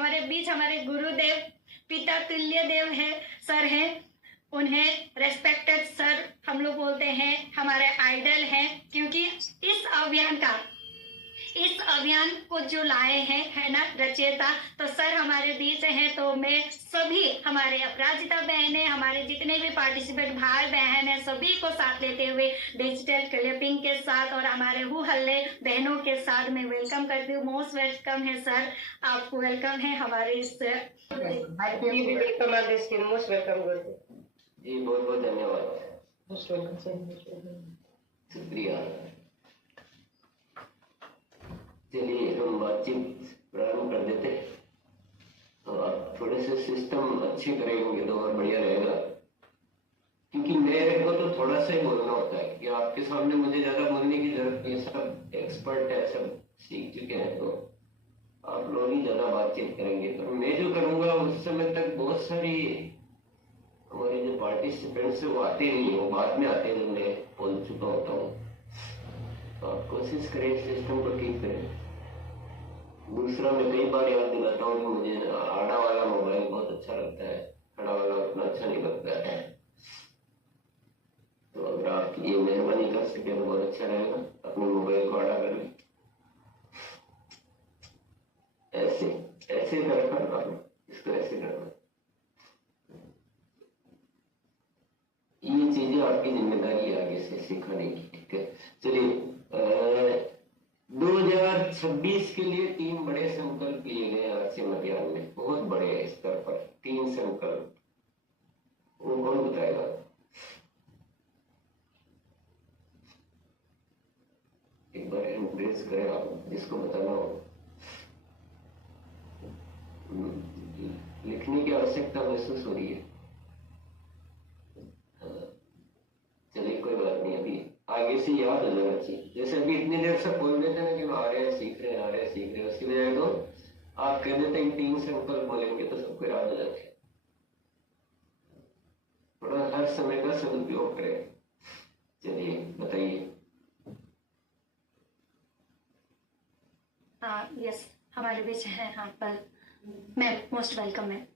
हमारे बीच हमारे गुरुदेव पिता तुल्य देव है सर हैं, उन्हें रेस्पेक्टेड सर हम लोग बोलते हैं, हमारे आइडल हैं, क्योंकि इस अभियान को जो लाए हैं है ना रचयिता, तो सर हमारे बीच हैं। तो मैं सभी हमारे अपराजिता बहनें, हमारे जितने भी पार्टिसिपेंट भाई बहन हैं, सभी को साथ लेते हुए डिजिटल क्लिपिंग के साथ और हमारे हु हल्ले बहनों के साथ मैं वेलकम करती हूँ। मोस्ट वेलकम है सर, आपको वेलकम है हमारे इस मोस्ट वेलकम जी, बहुत बहुत धन्यवाद, मोस्ट वेलकम शुक्रिया। चलिए हम बातचीत प्रारंभ कर देते हैं। तो आप थोड़े से सिस्टम अच्छे करेंगे तो और बढ़िया रहेगा, क्योंकि मेरे को तो थोड़ा सा ही बोलना होता है कि आपके सामने मुझे ज्यादा बोलने की जरूरत नहीं है, सब एक्सपर्ट है, सब सीख चुके हैं, तो आप लोग ही ज्यादा बातचीत करेंगे। तो मैं जो करूंगा उस समय तक बहुत सारी हमारे जो पार्टिसिपेंट्स है वो आते नहीं है, वो बाद में आते हैं, मैं बोल चुका होता हूँ। तो आप कोशिश करें सिस्टम को ठीक करें। दूसरा, मैं कई बार याद दिलाता हूँ कि मुझे आड़ा वाला मोबाइल बहुत अच्छा लगता है, खड़ा वाला उतना अच्छा नहीं लगता है। तो अगर आप ये मेहरबानी कर सके तो बहुत अच्छा रहेगा, अपने मोबाइल को आड़ा करें, ऐसे ऐसे कर इसको ऐसे करना। ये चीजें आपकी जिम्मेदारी है आगे से सिखाने की, ठीक है। चलिए 2026 के लिए 3 बड़े संकल्प लिए गए आरसीएम अभियान में, बहुत बड़े स्तर पर 3 संकल्प। वो कौन बताएगा? एक बार एम्प्रेस करें आप, जिसको बताना हो। लिखने की आवश्यकता महसूस हो रही है। चलिए कोई बात नहीं, अभी आगे से याद हो जाना चाहिए। जैसे अभी इतनी देर से बोल रहे थे ना कि आ रहे हैं सीख रहे हैं, आ रहे हैं सीख रहे हैं, उसकी बजाय तो आप कह देते हैं 3 संकल्प बोलेंगे तो सबको याद हो जाते हैं। थोड़ा हर समय का सदुपयोग करें। चलिए बताइए। हाँ यस, हमारे बीच है। हाँ पर मैम मोस्ट वेलकम है।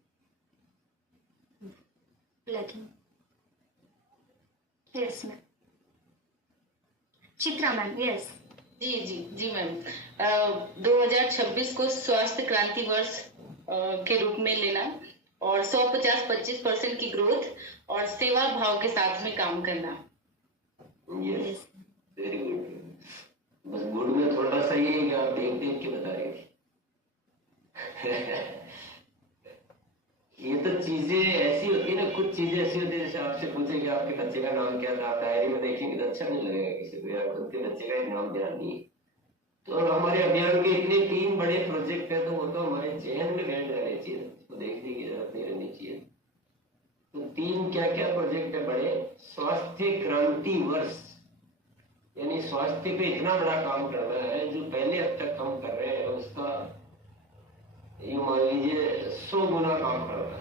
Yes ma'am, Chitra ma'am. Yes जी जी जी मैम, 2026 को स्वास्थ्य क्रांति वर्ष के रूप में लेना और 150-25% की ग्रोथ और सेवा भाव के साथ में काम करना। Yes, very good. बस गुड में थोड़ा सा ये कि आप देख देख के बता रहे थे। ये तो चीजें ऐसी होती है ना, कुछ चीजें ऐसी होती है, जैसे आपसे पूछे कि आपके बच्चे का नाम क्या था, आप डायरी में देखेंगे तो अच्छा नहीं लगेगा किसी को, यार खुद के बच्चे का एक नाम ध्यान नहीं। तो हमारे अभियान के इतने 3 बड़े प्रोजेक्ट है, तो वो तो हमारे जहन में बैठ रहने चाहिए, उसको देखने की जरूरत नहीं रहनी चाहिए। तो 3 क्या क्या प्रोजेक्ट है बड़े? स्वास्थ्य क्रांति वर्ष, यानी स्वास्थ्य पे इतना बड़ा काम करना है जो पहले अब तक हम कर रहे हैं उसका ये मान लीजिए 100 गुना काम करना है।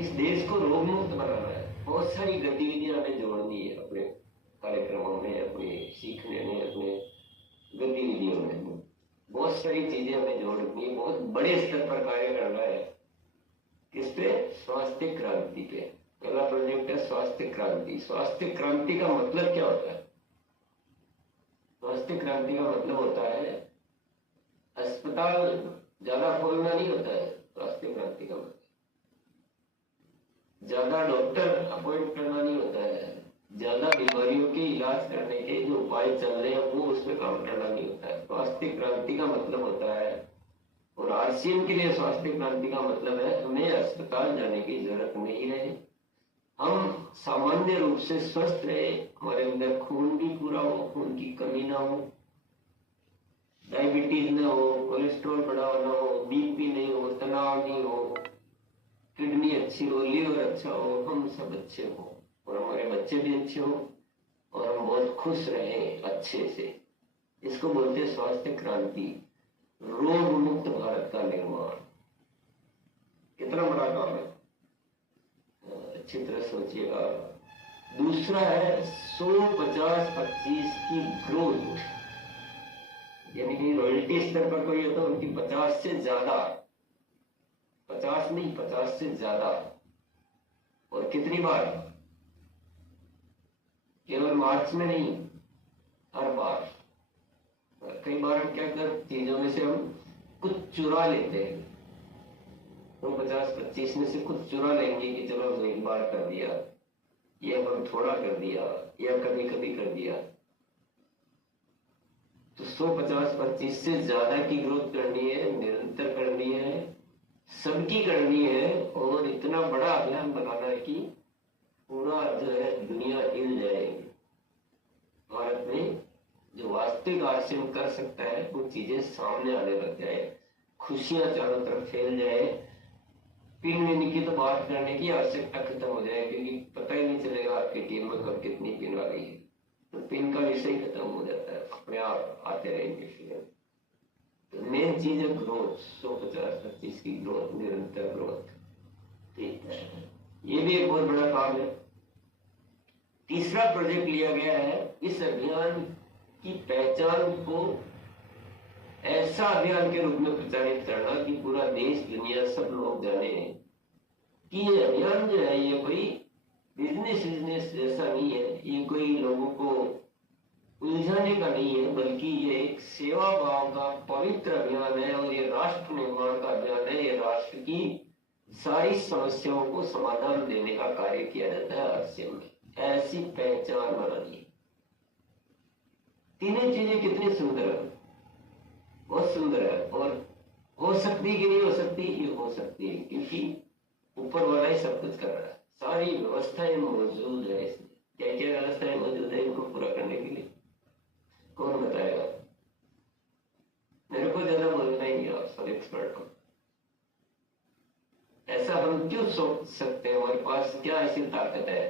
इस देश को रोग मुक्त बनाना है। बहुत सारी गतिविधियां हमें जोड़नी है अपने कार्यक्रमों में, अपने सीखने में, अपने गतिविधियों में। बहुत सारी चीजें हमें जोड़नी है, बहुत बड़े स्तर पर कार्य करना है। किस पे? स्वास्थ्य क्रांति पे। पहला प्रोजेक्ट है स्वास्थ्य क्रांति। स्वास्थ्य क्रांति का मतलब क्या होता है? स्वास्थ्य क्रांति का मतलब होता है अस्पताल ज्यादा खोलना नहीं होता है। स्वास्थ्य क्रांति का मतलब ज्यादा डॉक्टर अपॉइंट करना नहीं होता है, ज्यादा बीमारियों के इलाज करने के जो उपाय चल रहे हैं वो उसमें काम करना नहीं होता है। स्वास्थ्य क्रांति का मतलब होता है, और आरसीएम के लिए स्वास्थ्य क्रांति का मतलब है हमें अस्पताल जाने की जरूरत नहीं रहे, हम सामान्य रूप से स्वस्थ रहे, हमारे अंदर खून भी पूरा हो, खून की कमी ना हो, डायबिटीज ना हो, कोलेस्ट्रॉल बढ़ा ना हो, बीपी नहीं हो, तनाव नहीं हो, किडनी अच्छी हो, लीवर अच्छा हो, हम सब अच्छे हो और हमारे बच्चे भी अच्छे हो और हम बहुत खुश रहे अच्छे से। इसको बोलते हैं स्वास्थ्य क्रांति, रोग मुक्त भारत का निर्माण। कितना बड़ा काम है, अच्छी तरह सोचिएगा। दूसरा है 100-50-25 की ग्रोथ। यानी कि रॉयल्टी स्तर पर कोई होता है उनकी 50 से ज्यादा, 50 नहीं 50 से ज्यादा। और कितनी बार? केवल मार्च में नहीं, हर बार। कई बार हम क्या कर चीजों में से हम कुछ चुरा लेते हैं, तो 50-25 में से कुछ चुरा लेंगे कि चलो एक बार कर दिया, ये हम थोड़ा कर दिया, या कभी कभी कर दिया। तो 150-25 से ज्यादा की ग्रोथ करनी है, निरंतर करनी है, सबकी करनी है, और इतना बड़ा अभियान बनाना है कि पूरा जो है दुनिया हिल जाएगी। भारत में जो वास्तविक आरसीएम कर सकता है वो चीजें सामने आने लग जाए, खुशियां चारों तरफ फैल जाए, पिन विन की तो बात करने की आवश्यकता खत्म हो जाए, क्योंकि पता ही नहीं चलेगा आपकी टीम में कब कितनी पिन आ गई है। तो पिन का विषय खत्म हो जाता है, अपने आप आते रहेंगे फिर। तो मेन चीज है ग्रोथ, 150-25 की ग्रोथ, निरंतर ग्रोथ। ठीक है, ये भी एक बहुत बड़ा काम है। तीसरा प्रोजेक्ट लिया गया है इस अभियान की पहचान को ऐसा अभियान के रूप में प्रचारित करना कि पूरा देश दुनिया सब लोग जाने कि ये अभियान जो है ये कोई बिजनेस जैसा नहीं है, ये कोई लोगों को उलझाने का नहीं है, बल्कि ये एक सेवा भाव का पवित्र अभियान है, और ये राष्ट्र निर्माण का अभियान है। ये राष्ट्र की सारी समस्याओं को समाधान देने का कार्य किया जाता है आरसीएम में। ऐसी पहचान बना दी। तीनों चीजें कितनी सुंदर है, बहुत सुंदर है। और हो सकती कि नहीं हो सकती, ये हो सकती है, क्योंकि ऊपर वाला ही सब कुछ कर रहा है, सारी व्यवस्थाएं मौजूद है इसमें। क्या क्या व्यवस्थाएं मौजूद है इनको पूरा करने के लिए? कौन बताएगा? मेरे को ज्यादा बोलना ही नहीं, आप सब एक्सपर्ट हो। ऐसा हम क्यों सोच सकते हैं? हमारे पास क्या ऐसी ताकत है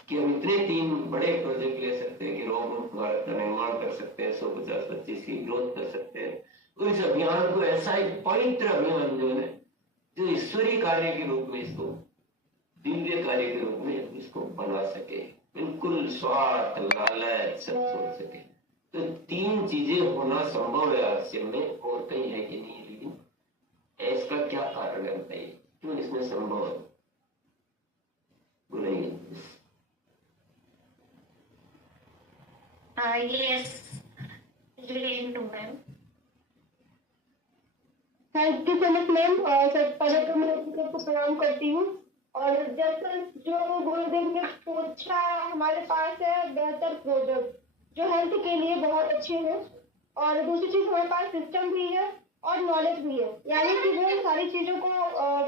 कि हम इतने 3 बड़े प्रोजेक्ट ले सकते हैं कि रोग मुक्त भारत का निर्माण कर सकते हैं, 150-25 की ग्रोथ कर सकते हैं, और इस अभियान को ऐसा एक पवित्र अभियान जो है, जो ईश्वरीय कार्य के रूप में, इसको दिव्य कार्य के रूप में इसको बना सके, बिल्कुल स्वार्थ लालच सब छोड़ सके। तो 3 चीजें होना संभव है आरसीएम में, और कहीं है कि नहीं। लेकिन इसका क्या कारण है बताइए, क्यों इसमें संभव है? बोलेंगे? Yes, into ma'am. Thank you so much ma'am. Sir पहले तो मैं आपको प्रणाम करती हूँ। और जैसे जो गुरुदेव ने पूछा, हमारे पास है बेहतर प्रोडक्ट जो हेल्थ के लिए बहुत अच्छे हैं, और दूसरी चीज हमारे पास सिस्टम भी है और नॉलेज भी है, यानी कि वो सारी चीजों को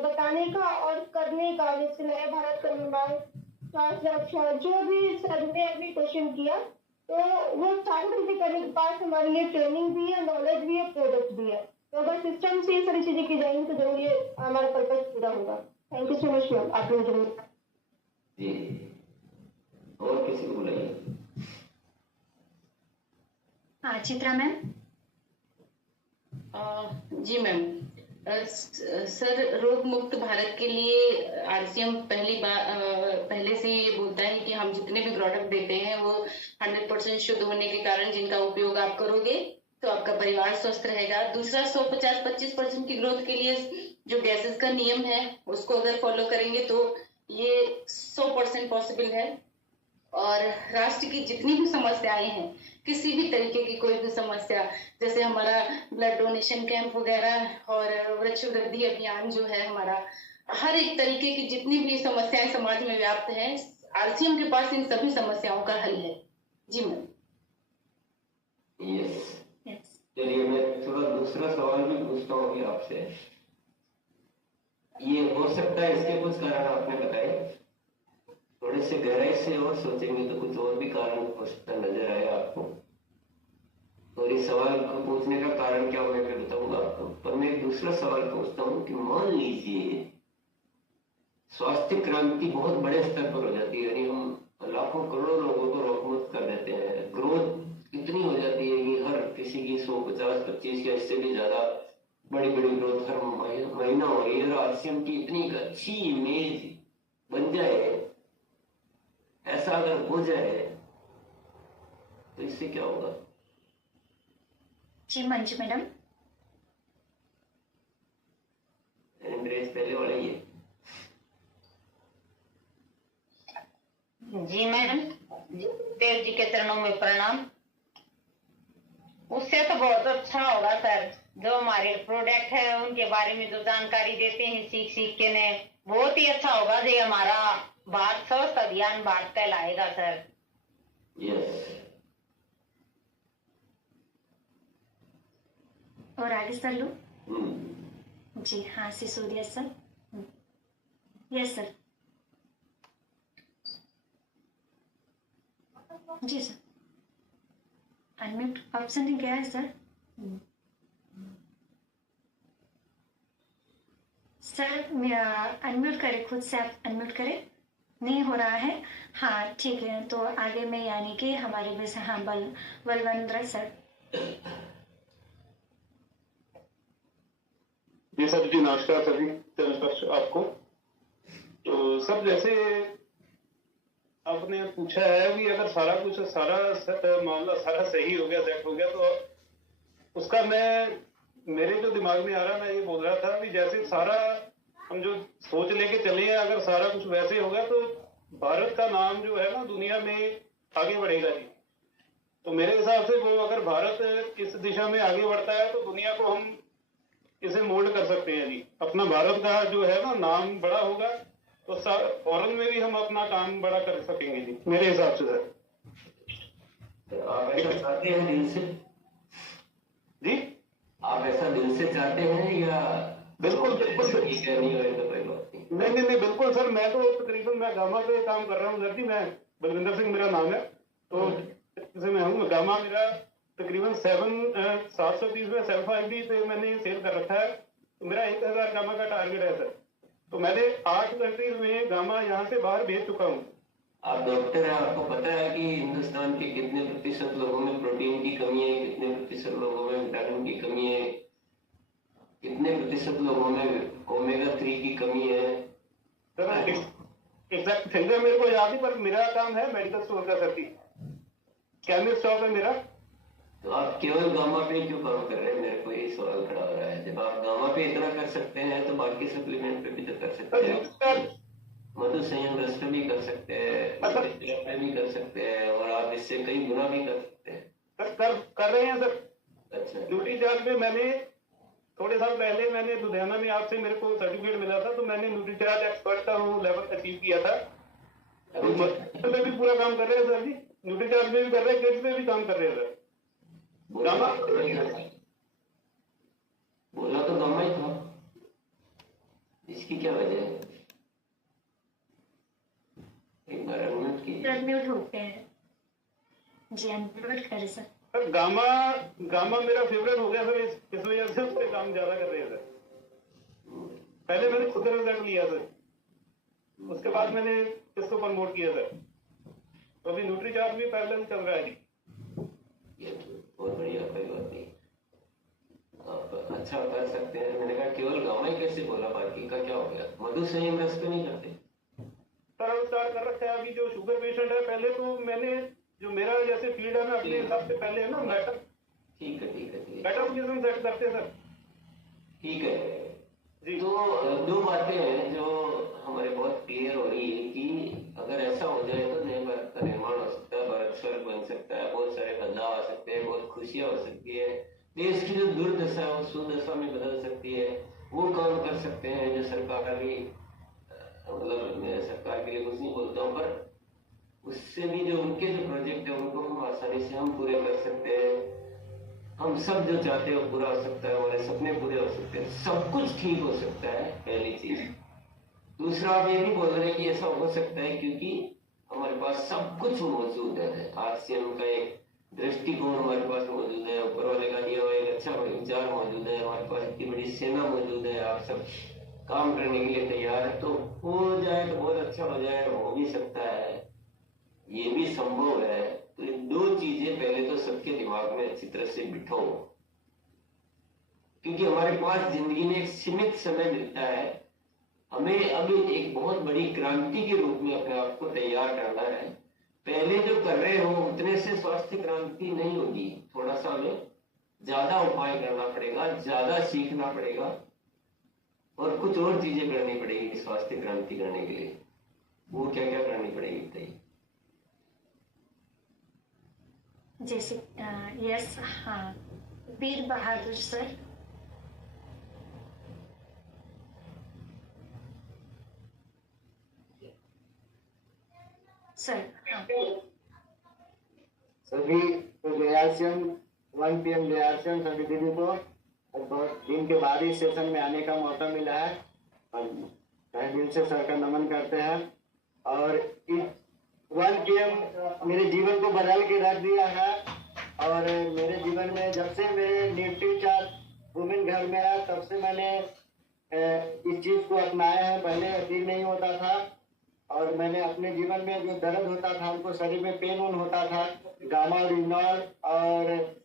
बताने का और करने का, जैसे नए भारत का निर्माण, स्वास्थ्य रक्षा, जो भी सर ने अभी क्वेश्चन किया, तो वो सारी चीजें करने के पास हमारे लिए ट्रेनिंग भी है, नॉलेज भी है, प्रोडक्ट भी है। तो अगर सिस्टम से ये सारी चीजें की जाएंगी तो जरूर ये हमारा पर्पज पूरा होगा। Thank you so much ma'am, आपने जरूर जी। और किसी को बुलाइए। हाँ, चित्रा मैम। जी मैम। सर, रोग मुक्त भारत के लिए आरसीएम पहले से ये बोलता है कि हम जितने भी प्रोडक्ट देते हैं वो 100% शुद्ध होने के कारण जिनका उपयोग आप करोगे तो आपका परिवार स्वस्थ रहेगा। दूसरा, 150-25% की ग्रोथ के लिए जो गैसेस का नियम है उसको अगर फॉलो करेंगे तो ये 100% पॉसिबल है। और राष्ट्र की जितनी भी समस्याएं हैं, किसी भी तरीके की कोई भी समस्या, जैसे हमारा ब्लड डोनेशन कैंप वगैरह और वृक्ष वृद्धि अभियान जो है हमारा, हर एक तरीके की जितनी भी समस्याएं समाज में व्याप्त हैं, आरसीएम के पास इन सभी समस्याओं का हल है। जी मैम। यस। चलिए मैं थोड़ा दूसरा सवाल भी पूछता हूँ आपसे। ये हो सकता है इसके कुछ कारण आपने बताए, थोड़े से गहराई से और सोचेंगे तो कुछ और भी कारण हो सकता नजर आए आपको। और इस सवाल को पूछने का कारण क्या मैं फिर बताऊंगा आपको, पर मैं एक दूसरा सवाल पूछता हूँ कि मान लीजिए स्वास्थ्य क्रांति बहुत बड़े स्तर पर हो जाती है, यानी हम लाखों करोड़ों लोगों को रोगमुक्त कर देते हैं, ग्रोथ इतनी हो जाती है कि हर किसी की 150-25 या इससे भी ज्यादा बड़ी बड़ी ग्रोथ हर महीना हो रही है, आरसीएम की इतनी अच्छी इमेज बन जाए, ऐसा अगर हो जाए तो इससे क्या होगा? जी मंजू मैडम। एंड्रेस पहले वाला ही है। जी मैडम, देव जी के चरणों में प्रणाम। उससे तो बहुत अच्छा होगा सर, जो हमारे प्रोडक्ट है उनके बारे में जो जानकारी देते हैं सीख सीख के ने, बहुत ही अच्छा होगा। जी हमारा भारत स्वस्थ अभियान भारत कहलाएगा सर। यस। और आगे सर लो। जी हाँ सिसोदिया सर। Yes sir. जी सर। अनम्यूट ऑप्शन ही गया है सर। सर अनम्यूट करें, खुद से आप अनम्यूट करें, नहीं हो रहा है। हाँ ठीक है, तो आगे में यानी कि हमारे वैसे हाँ बलवंत सर। जी सर जी, नमस्कार सर जी आपको। तो सर जैसे आपने पूछा है कि अगर सारा कुछ मामला सारा सही हो गया, सेट हो गया, तो उसका मेरे जो दिमाग में आ रहा, मैं ये बोल रहा था कि जैसे सारा हम जो सोच लेके चले हैं, अगर सारा कुछ वैसे होगा तो भारत का नाम जो है ना दुनिया में आगे बढ़ेगा जी। तो मेरे हिसाब से वो अगर भारत इस दिशा में आगे बढ़ता है तो दुनिया को हम इसे मोल्ड कर सकते हैं जी। अपना भारत का जो है ना नाम बड़ा होगा तो फॉरेन में भी हम अपना काम बड़ा कर सकेंगे जी, मेरे हिसाब से सर। तो आप ऐसा चाहते हैं दिल से जी? आप ऐसा दिल से चाहते हैं या बिल्कुल बिल्कुल सर। ठीक है, नहीं होए तो कोई बात नहीं। नहीं बिल्कुल सर। मैं तो तकरीबन मैं गामा पे काम कर रहा हूँ सर जी। मैं बलविंदर सिंह मेरा नाम है। तो जैसे मैं हूँ गामा, मेरा तकरीबन 730 में 750 पे मैंने सेल कर रखा है। तो मेरा 1000 गामा का टारगेट है सर। तो मैंने 8 कंट्रीज में गामा यहाँ से बाहर भेज चुका हूँ। आप डॉक्टर हैं, आपको पता है कि हिंदुस्तान के कितने प्रतिशत लोगों में प्रोटीन की कमी है, कितने प्रतिशत लोगों में विटामिन की कमी है, कितने प्रतिशत लोगों में ओमेगा 3 की कमी है। सर एग्जैक्ट फिगर मेरे को याद नहीं, पर मेरा काम है मेडिकल स्टोर का सर जी, केमिस्ट शॉप है मेरा। तो आप केवल गामा पे क्यों काम कर रहे हैं? मेरे को यही सवाल खड़ा हो रहा है। जब आप गामा पे इतना कर सकते हैं तो बाकी सप्लीमेंट पे भी तो कर सकते हैं। मधु संयम रस पे भी कर सकते हैं, पे भी कर सकते हैं, और आप इससे कई गुना भी कर सकते हैं। कर रहे हैं सर। अच्छा। न्यूट्रीचार्ज पे मैंने थोड़े साल पहले मैंने लुधियाना में आपसे मेरे को सर्टिफिकेट मिला था, तो मैंने न्यूट्रीचार्ज एक्सपर्ट का वो लेवल अचीव किया था। तो भी पूरा काम कर रहे हैं सर जी, न्यूट्रीचार्ज में भी कर रहे हैं, किड्स में भी काम कर रहे हैं सर। बोला तो गामा ही था, इसकी क्या वजह है? एक बार अनम्यूट कीजिए। अनम्यूट होते हैं जी, अनम्यूट करें सर। सर गामा मेरा फेवरेट हो गया सर, इस वजह से उस पर काम ज्यादा कर रहे हैं सर। पहले मैंने खुद रिजल्ट लिया सर, उसके बाद मैंने इसको प्रमोट किया सर। तो अभी न्यूट्रीचार्ज भी पैरेलल चल रहा है जी। ये बहुत बढ़िया, कोई बात नहीं, आप अच्छा कर सकते हैं। मैंने कहा केवल गामा ही कैसे बोला, बाकी का क्या हो गया? मधु संयम रस पे नहीं करते सर? अब स्टार्ट कर रखा है। अभी जो शुगर पेशेंट है, पहले तो मैंने जो मेरा जैसे फील्ड है, मैं अपने हिसाब से पहले है ना बेटर ठीक है पोजीशन सेट करते सर। ठीक है जी। तो दो बातें हैं जो हमारे बहुत क्लियर हो रही है कि अगर ऐसा हो जाए तो नए भारत का निर्माण हो सकता है, भारत स्वर्ग बन सकता है, बहुत सारे बदलाव आ सकते हैं, बहुत खुशियां हो सकती है, देश की जो दुर्दशा है वो सुदशा में बदल सकती है। वो काम कर सकते हैं जो सरकार भी, मतलब मैं सरकार के लिए कुछ नहीं बोलता हूँ, पर उससे भी जो उनके जो प्रोजेक्ट है उनको हम आसानी से हम पूरे कर सकते हैं। हम सब जो चाहते हैं वो पूरा हो सकता है, हमारे सपने पूरे हो सकते हैं, सब कुछ ठीक हो सकता है, पहली चीज। दूसरा, आप ये भी बोल रहे हैं कि ऐसा हो सकता है क्योंकि हमारे पास सब कुछ मौजूद है। आरसीएम का एक दृष्टिकोण हमारे पास मौजूद है, ऊपर वाले का दिया हुआ एक अच्छा विचार मौजूद है, हमारे पास इतनी बड़ी सेना मौजूद है, आप सब काम करने के लिए तैयार है। तो हो जाए तो बहुत अच्छा हो जाए, हो भी सकता है, ये भी संभव है। तो ये दो चीजें पहले तो सबके दिमाग में अच्छी तरह से बिठाओ, क्योंकि हमारे पास जिंदगी में एक सीमित समय मिलता है। हमें अभी एक बहुत बड़ी क्रांति के रूप में अपने आप को तैयार करना है। पहले जो कर रहे हो उतने से स्वास्थ्य क्रांति नहीं होगी, थोड़ा सा हमें ज्यादा उपाय करना पड़ेगा, ज्यादा सीखना पड़ेगा और कुछ और चीजें करनी पड़ेगी स्वास्थ्य क्रांति करने के लिए। वो क्या क्या करनी पड़ेगी बताइए। जैसे यस, हाँ, वीर बहादुर सर। सर, हाँ। सभी JRCM 1 PM JRCM सभी दीदी को बहुत दिन के बाद इस सेशन में आने का मौका मिला है और तहे दिल से सर का नमन करते हैं। और इस 1 PM मेरे जीवन को बदल के रख दिया है और मेरे जीवन में जब से मेरे न्यूट्री चार्ज वुमेन घर में आया तब से मैंने इस चीज को अपनाया है। पहले यकीन नहीं होता था और मैंने अपने जीवन में जो दर्द होता था, हमको शरीर में पेन होता था, गामा रिनॉल और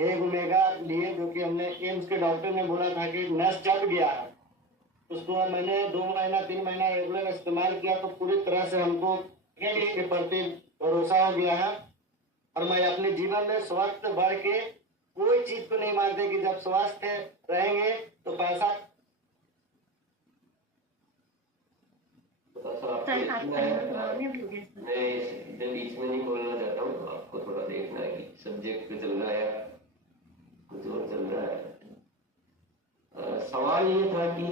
एक ओमेगा लिए, जो कि हमने एम्स के डॉक्टर ने बोला था कि नस जब गया है। उसको मैंने 2 महीना 3 महीना रेगुलर इस्तेमाल किया तो पूरी तरह से हमको इसके प्रति भरोसा हो गया है और मैं अपने जीवन में स्वस्थ बढ़ के कोई चीज को नहीं मानते कि जब स्वस्थ रहेंगे तो पैसा। मैं बीच में नहीं बोलना चाहता हूँ, आपको थोड़ा देखना है कि सब्जेक्ट पे चल रहा है कुछ और चल रहा है। सवाल ये था कि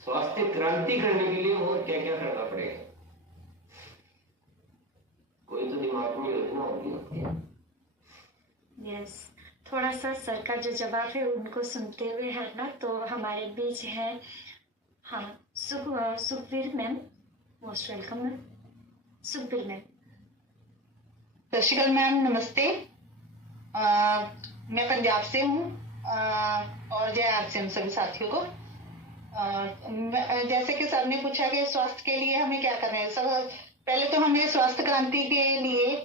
स्वास्थ्य क्रांति करने के लिए और क्या क्या करना पड़ेगा, कोई तो दिमाग में योजना होगी। यस, थोड़ा सा सर का जो जवाब है उनको सुनते हुए है ना, तो हमारे बीच है हाँ Sukhbir ma'am. Most welcome ma'am. Sukhbir ma'am. सत श्री अकाल मैम, नमस्ते। मैं पंजाब से हूँ और जय आरसीएम सभी साथियों को। जैसे कि सर ने पूछा कि स्वास्थ्य के लिए हमें क्या करना है, सब पहले तो हमें स्वास्थ्य क्रांति के लिए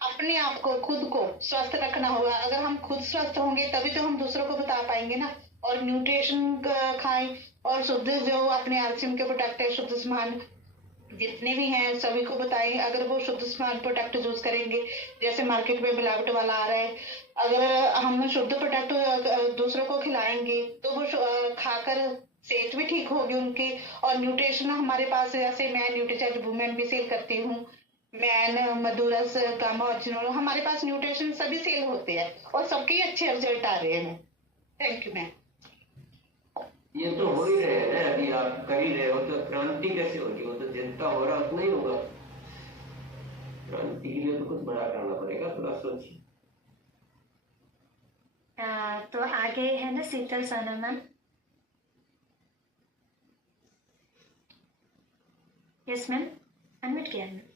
अपने आप को, खुद को स्वस्थ रखना होगा। अगर हम खुद स्वस्थ होंगे तभी तो हम दूसरों को बता पाएंगे ना। और न्यूट्रिशन खाएं और शुद्ध जो अपने आरसीएम के प्रोडक्ट है, शुद्ध सामान जितने भी हैं सभी को बताएं। अगर वो शुद्ध सामान प्रोडक्ट यूज करेंगे, जैसे मार्केट में मिलावट वाला आ रहा है, अगर हम शुद्ध प्रोडक्ट दूसरों को खिलाएंगे तो वो खाकर सेहत भी ठीक होगी उनकी। और न्यूट्रिशन हमारे पास, जैसे मैं न्यूट्रीचार्ज वुमेन भी सेल करती हूँ, मैन, मधुरस, गामा ओरिजिनल, हमारे पास न्यूट्रिशन सभी सेल होते हैं और सबके अच्छे रिजल्ट आ रहे हैं। Thank you ma'am. ये तो हो ही रहे हैं, अभी आप कर ही रहे हो, तो क्रांति कैसे होगी? वो तो जितना हो रहा उतना ही होगा। क्रांति के लिए तो कुछ बड़ा करना पड़ेगा, थोड़ा सोचिए। तो आगे है ना शीतल साना मैम। यस मैम, अनम्यूट किया है।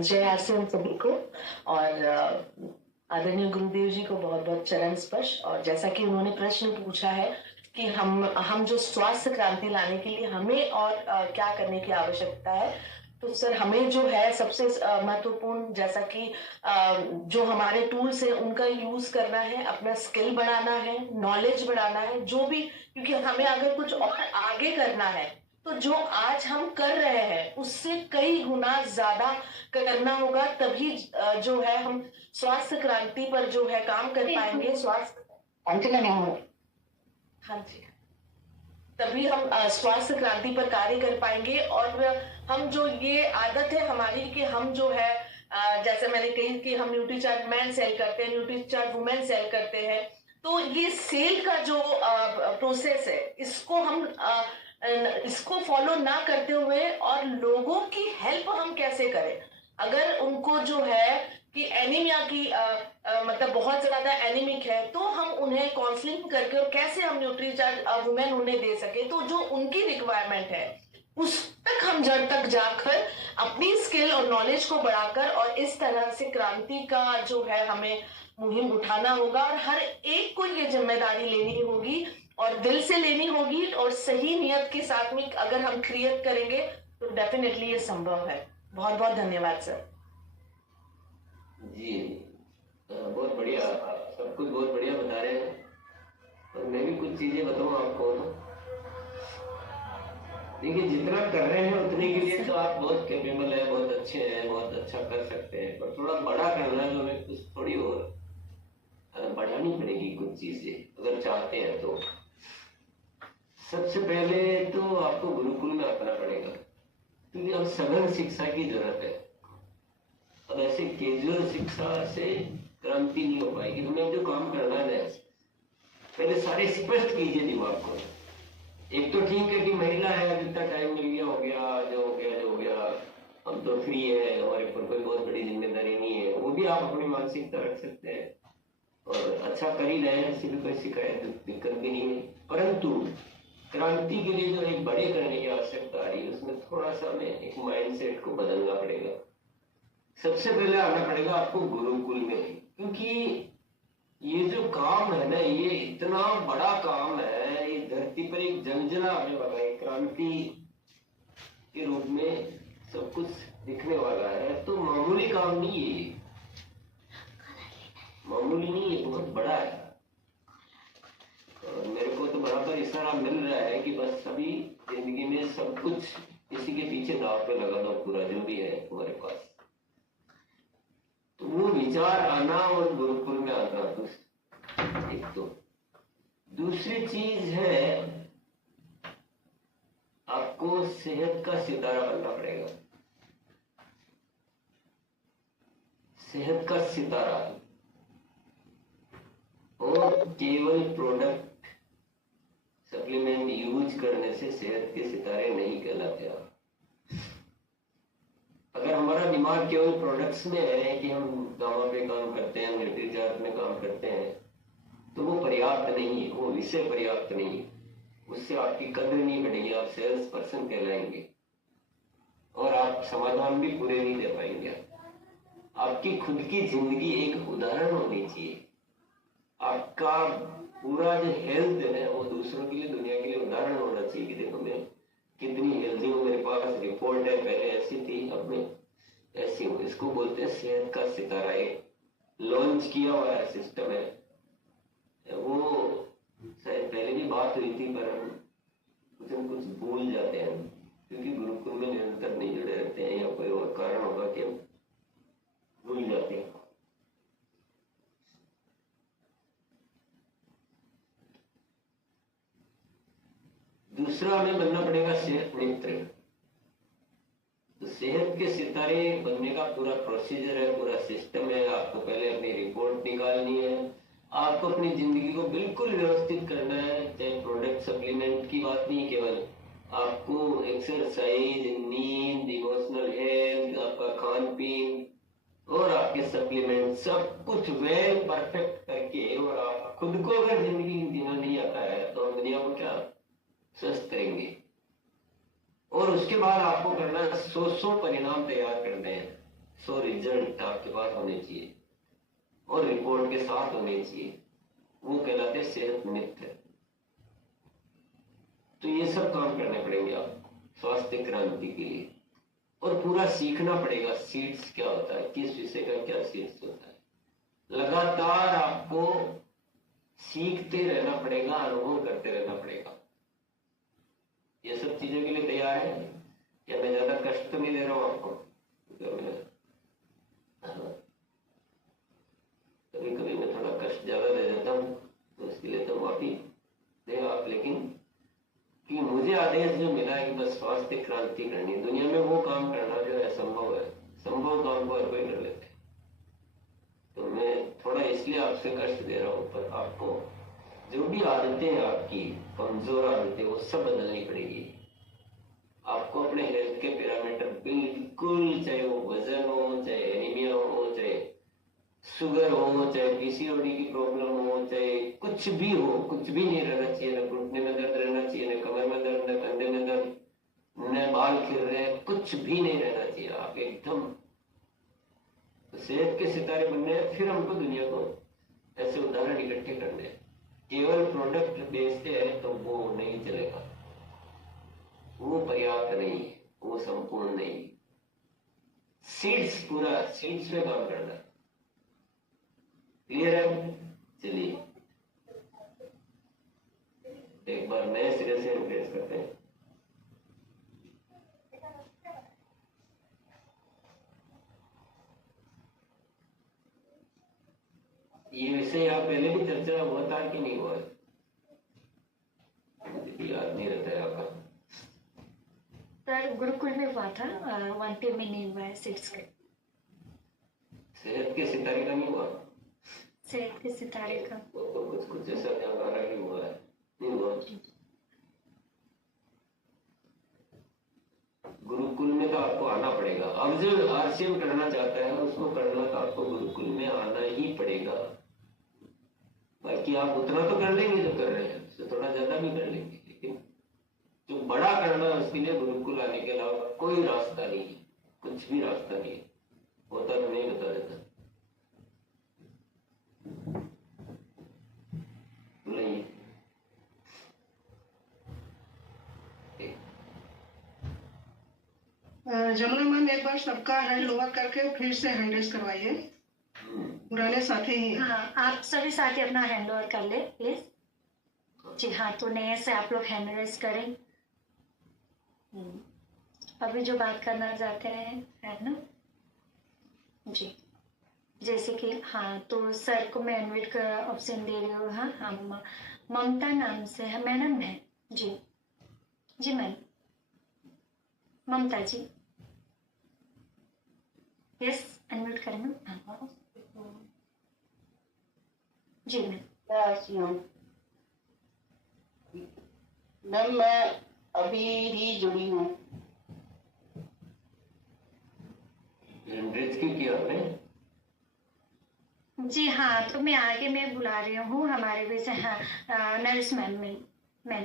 जय आरसीएम सभी को और आदरणीय गुरुदेव जी को बहुत बहुत चरण स्पर्श। और जैसा कि उन्होंने प्रश्न पूछा है कि हम जो स्वास्थ्य क्रांति लाने के लिए हमें और क्या करने की आवश्यकता है, तो सर हमें जो है सबसे महत्वपूर्ण, जैसा कि जो हमारे टूल्स हैं उनका यूज करना है, अपना स्किल बढ़ाना है, नॉलेज बढ़ाना है, जो भी, क्योंकि हमें अगर कुछ और आगे करना है तो जो आज हम कर रहे हैं उससे कई गुना ज्यादा करना होगा, तभी जो है हम स्वास्थ्य क्रांति पर जो है काम कर पाएंगे। हाँ जी, तभी हम स्वास्थ्य क्रांति पर कार्य कर पाएंगे। और हम जो ये आदत है हमारी कि हम जो है जैसे मैंने कही कि हम न्यूट्रीचार्ज मैन सेल करते हैं, न्यूट्रीचार्ज वुमेन सेल करते हैं, तो ये सेल का जो प्रोसेस है इसको फॉलो ना करते हुए और लोगों की हेल्प हम कैसे करें। अगर उनको जो है कि एनीमिया की मतलब बहुत ज्यादा एनीमिक है, तो हम उन्हें काउंसलिंग करके और कैसे हम न्यूट्रीचार्ज वुमेन उन्हें दे सके, तो जो उनकी रिक्वायरमेंट है उस तक हम जड़ तक जाकर अपनी स्किल और नॉलेज को बढ़ाकर, और इस तरह से क्रांति का जो है हमें मुहिम उठाना होगा। और हर एक को ये जिम्मेदारी लेनी होगी और दिल से लेनी होगी, और सही नियत के साथ में अगर हम क्रिएट करेंगे तो डेफिनेटली ये संभव है। बहुत बहुत धन्यवाद सर। जी बहुत बढ़िया, आप सब कुछ बहुत बढ़िया बता रहे हैं। और मैं भी कुछ चीजें बताऊं आपको ना। देखिए, जितना कर रहे हैं उतने के लिए तो आप बहुत कैपेबल है, बहुत अच्छे हैं, बहुत अच्छा कर सकते हैं, पर थोड़ा बड़ा करना जो है कुछ थोड़ी और बढ़ानी पड़ेगी कुछ चीजें अगर चाहते हैं तो। सबसे पहले तो आपको गुरुकुल में आना पड़ेगा, क्योंकि अब सघन शिक्षा की जरूरत है। अब ऐसे कैजुअल शिक्षा से क्रांति नहीं हो पाएगी। हमें जो काम करना है पहले सारे स्पष्ट कीजिए दिमाग को। एक तो ठीक है कि महिला है, जितना टाइम मिल गया हो गया, जो हो गया जो हो गया, हम तो फ्री है, हमारे ऊपर कोई बहुत बड़ी जिम्मेदारी नहीं है, वो भी आप अपनी मानसिकता रख सकते हैं और अच्छा कर ही रहे हैं, इससे भी कोई शिकायत दिक्कत भी नहीं है। परंतु क्रांति के लिए जो एक बड़े करने की आवश्यकता आ रही है, उसमें थोड़ा सा हमें एक माइंडसेट को बदलना पड़ेगा। सबसे पहले आना पड़ेगा आपको गुरुकुल में, क्योंकि ये जो काम है ना, ये इतना बड़ा काम है, ये धरती पर एक जलजला आने वाला है, क्रांति के रूप में सब कुछ दिखने वाला है। तो मामूली काम नहीं है, ये मामूली नहीं है, बहुत बड़ा है। और मेरे को तो बराबर इशारा मिल रहा है कि बस अभी जिंदगी में सब कुछ इसी के पीछे दाव पे लगा दो, पूरा जो भी है तुम्हारे पास। तो वो विचार आना और गुरुकुल में आना एक तो। दूसरी चीज है आपको सेहत का सितारा बनना पड़ेगा। सेहत का सितारा, और केवल प्रोडक्ट सप्लीमेंट यूज करने से सेहत के सितारे नहीं कहलाते आप। अगर हमारा दिमाग केवल प्रोडक्ट्स में है कि हम दवा पे काम करते हैं, न्यूट्री चार्ट में काम करते हैं, तो वो पर्याप्त नहीं है, वो विषय पर्याप्त नहीं है। उससे आपकी कदर नहीं बढ़ेगी, आप सेल्स पर्सन कहलाएंगे और आप समाधान भी पूरे नहीं दे पाएंगे। आपकी खुद की जिंदगी एक उदाहरण होनी चाहिए। आपका पूरा जो हेल्थ है वो दूसरों के लिए, दुनिया के लिए उदाहरण होना चाहिए कि देखो मैं कितनी हेल्दी हूँ, मेरे पास रिपोर्ट है, पहले ऐसी थी, अब मैं ऐसी हूँ। इसको बोलते हैं सेहत का सितारा। एक लॉन्च किया हुआ है सिस्टम है, वो शायद पहले भी बात हुई थी, पर हम कुछ भूल जाते हैं क्योंकि गुरुकुल में निरंतर नहीं जुड़े रहते हैं, या कोई और कारण होगा कि हम भूल जाते हैं। दूसरा हमें बनना पड़ेगा सेहत मित्र। तो सेहत के सितारे बनने का पूरा प्रोसीजर है, पूरा सिस्टम है। आपको पहले अपनी रिपोर्ट निकालनी है, आपको अपनी जिंदगी को बिल्कुल व्यवस्थित करना है। चाहे प्रोडक्ट सप्लीमेंट की बात नहीं, केवल आपको एक्सरसाइज, नींद, इमोशनल हेल्थ, आपका खान पीन और आपके सप्लीमेंट सब कुछ वेल परफेक्ट करके, और आप खुद को अगर जिंदगी जीना नहीं आता है तो हम दुनिया को क्या स्वस्थ करेंगे। और उसके बाद आपको करना है 100 परिणाम तैयार करने हैं, 100 रिजल्ट आपके पास होने चाहिए और रिपोर्ट के साथ होने चाहिए। वो कहलाते हैं सेहत मित्र। तो ये सब काम करने पड़ेंगे आप स्वास्थ्य क्रांति के लिए, और पूरा सीखना पड़ेगा सीड्स क्या होता है, किस विषय का क्या सीड्स होता है। लगातार आपको सीखते रहना पड़ेगा, अनुभव करते रहना पड़ेगा। ये सब चीजों के लिए तैयार है? या मैं ज्यादा कष्ट तो नहीं दे रहा हूं आपको? कभी कभी मैं थोड़ा कष्ट ज्यादा दे देता हूँ, तो उसके लिए तो माफी दे आप। लेकिन कि मुझे आदेश जो मिला है कि बस स्वास्थ्य क्रांति करनी, दुनिया में वो काम करना जो असंभव है, संभव काम को हर कोई कर लेते। तो मैं थोड़ा इसलिए आपसे कष्ट दे रहा हूँ, पर आपको जो भी आदतें हैं आपकी कमजोर आदतें, वो सब बदलनी पड़ेगी। आपको अपने हेल्थ के पैरामीटर बिल्कुल, चाहे वो वजन हो, चाहे एनीमिया हो, चाहे शुगर हो, चाहे पीसीओडी की प्रॉब्लम हो, चाहे कुछ भी हो, कुछ भी नहीं रहना चाहिए। न घुटने में दर्द रहना चाहिए, न कमर में दर्द, न कंधे में दर्द, न बाल खिल रहे, कुछ भी नहीं रहना चाहिए। आप एकदम सेहत के सितारे बनने हैं। फिर हमको दुनिया को ऐसे उदाहरण इकट्ठे करने हैं। केवल प्रोडक्ट बेचते हैं तो वो नहीं चलेगा, वो पर्याप्त नहीं है, वो संपूर्ण नहीं है। सीड्स, पूरा सीड्स पे काम करना है। क्लियर है? चलिए एक बार नए सिरे से रिप्लेस करते हैं। ये विषय यहाँ पहले भी चर्चा हुआ था कि नहीं हुआ? याद नहीं रहता है आपका। सर गुरुकुल में हुआ था, 1 PM में नहीं हुआ है सीट्स का। सेहत के सितारे का नहीं हुआ? सेहत के सितारे का कुछ ऐसा ध्यान आ रहा है कि हुआ है, नहीं हुआ? गुरुकुल में तो आपको आना पड़ेगा। अब जो RCM करना चाहता है उसको करना तो आपको गुरुकुल में आना ही पड़ेगा। बाकी आप उतना तो कर लेंगे जो कर रहे हैं, उससे थोड़ा ज्यादा भी कर लेंगे, लेकिन जो बड़ा करना है उसके लिए गुरुकुल आने के अलावा कोई रास्ता नहीं है, कुछ भी रास्ता नहीं है। होता तो नहीं बता देता। नहीं जमुना मैम, एक बार सबका हैंड ओवर करके फिर से हैंड रेस करवाइए। पुराने साथी ही। हाँ, आप सभी साथी अपना हैंड ओवर कर ले प्लीज। जी हाँ, तो नए से आप लोग हैंड रेस करें। अभी जो बात करना चाहते हैं, है ना जी, जैसे कि हाँ, तो सर को मैं इनवाइट कर ऑप्शन दे रही हूँ। हाँ, हम ममता नाम से है मैडम है जी। जी मैम, ममता जी, यस अनम्यूट करें मैम। जी मैम। मैम मैं अभी ही जुड़ी हूँ। की किया आपने? जी हाँ, तो मैं आगे मैं बुला रही हूँ हमारे बीच। हाँ, नर्स मैम मैम।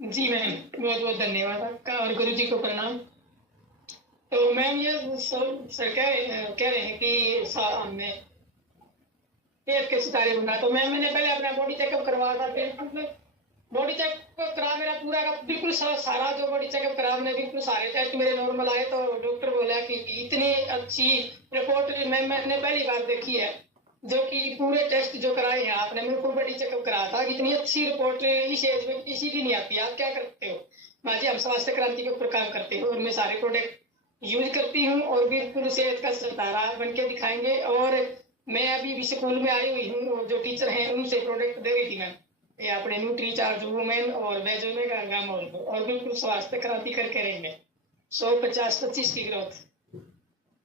जी मैम, बहुत बहुत धन्यवाद आपका और गुरु जी को प्रणाम। तो मैम ये सर कह रहे हैं कि हमने सेहत के सितारे बना। तो मैम मैंने पहले अपना बॉडी चेकअप करवाया था। बॉडी चेकअप करा मेरा पूरा का बिल्कुल सारा जो बॉडी चेकअप करा मैंने, बिल्कुल सारे टेस्ट मेरे नॉर्मल आए। तो डॉक्टर बोला कि इतनी अच्छी रिपोर्ट मैंने पहली बार देखी है, जो कि पूरे टेस्ट जो कराए हैं आपने, मैं फुल बॉडी चेकअप कराया था। इतनी अच्छी रिपोर्ट इस एज में किसी की नहीं आती। आप क्या करते हो? माँ जी, हम स्वास्थ्य क्रांति के ऊपर काम करते हो और मैं सारे प्रोडक्ट यूज करती हूँ और बिल्कुल सेहत का सितारा बन के दिखाएंगे। और मैं अभी भी स्कूल में आई हुई हूँ, जो टीचर हैं उनसे प्रोडक्ट दे रही थी मैम, ये अपने न्यूट्री चार्ज वुमेन और वेजो में गामोल और बिल्कुल स्वास्थ्य क्रांति करके रहेंगे। 150-25 की ग्रोथ।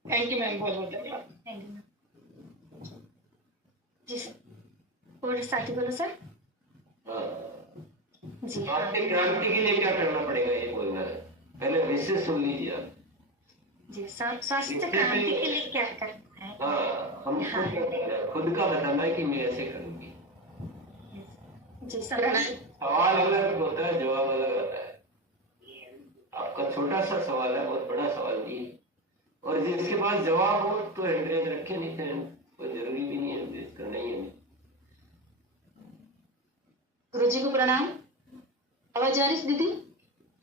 थैंक यू मैम, बहुत बहुत धन्यवाद। Thank you ma'am. जी सर, और साथी बोलो सर। जी हाँ, स्वास्थ्य क्रांति के लिए क्या करना पड़ेगा ये बोलना है, पहले विशेष सुन लीजिए आप। जी, स्वास्थ्य क्रांति के लिए क्या करना है? हाँ, हमको खुद का बताना है कि मैं ऐसे करूंगी। जी सर, सवाल अलग होता है, जवाब अलग आता है। आपका छोटा सा सवाल है, बहुत बड़ा सवाल नहीं है। और जिसके पास जवाब हो तो हैंड रखे, नहीं तो कोई जरूरी भी नहीं है करना ही है। गुरु जी को प्रणाम। आवाज आ रही दीदी?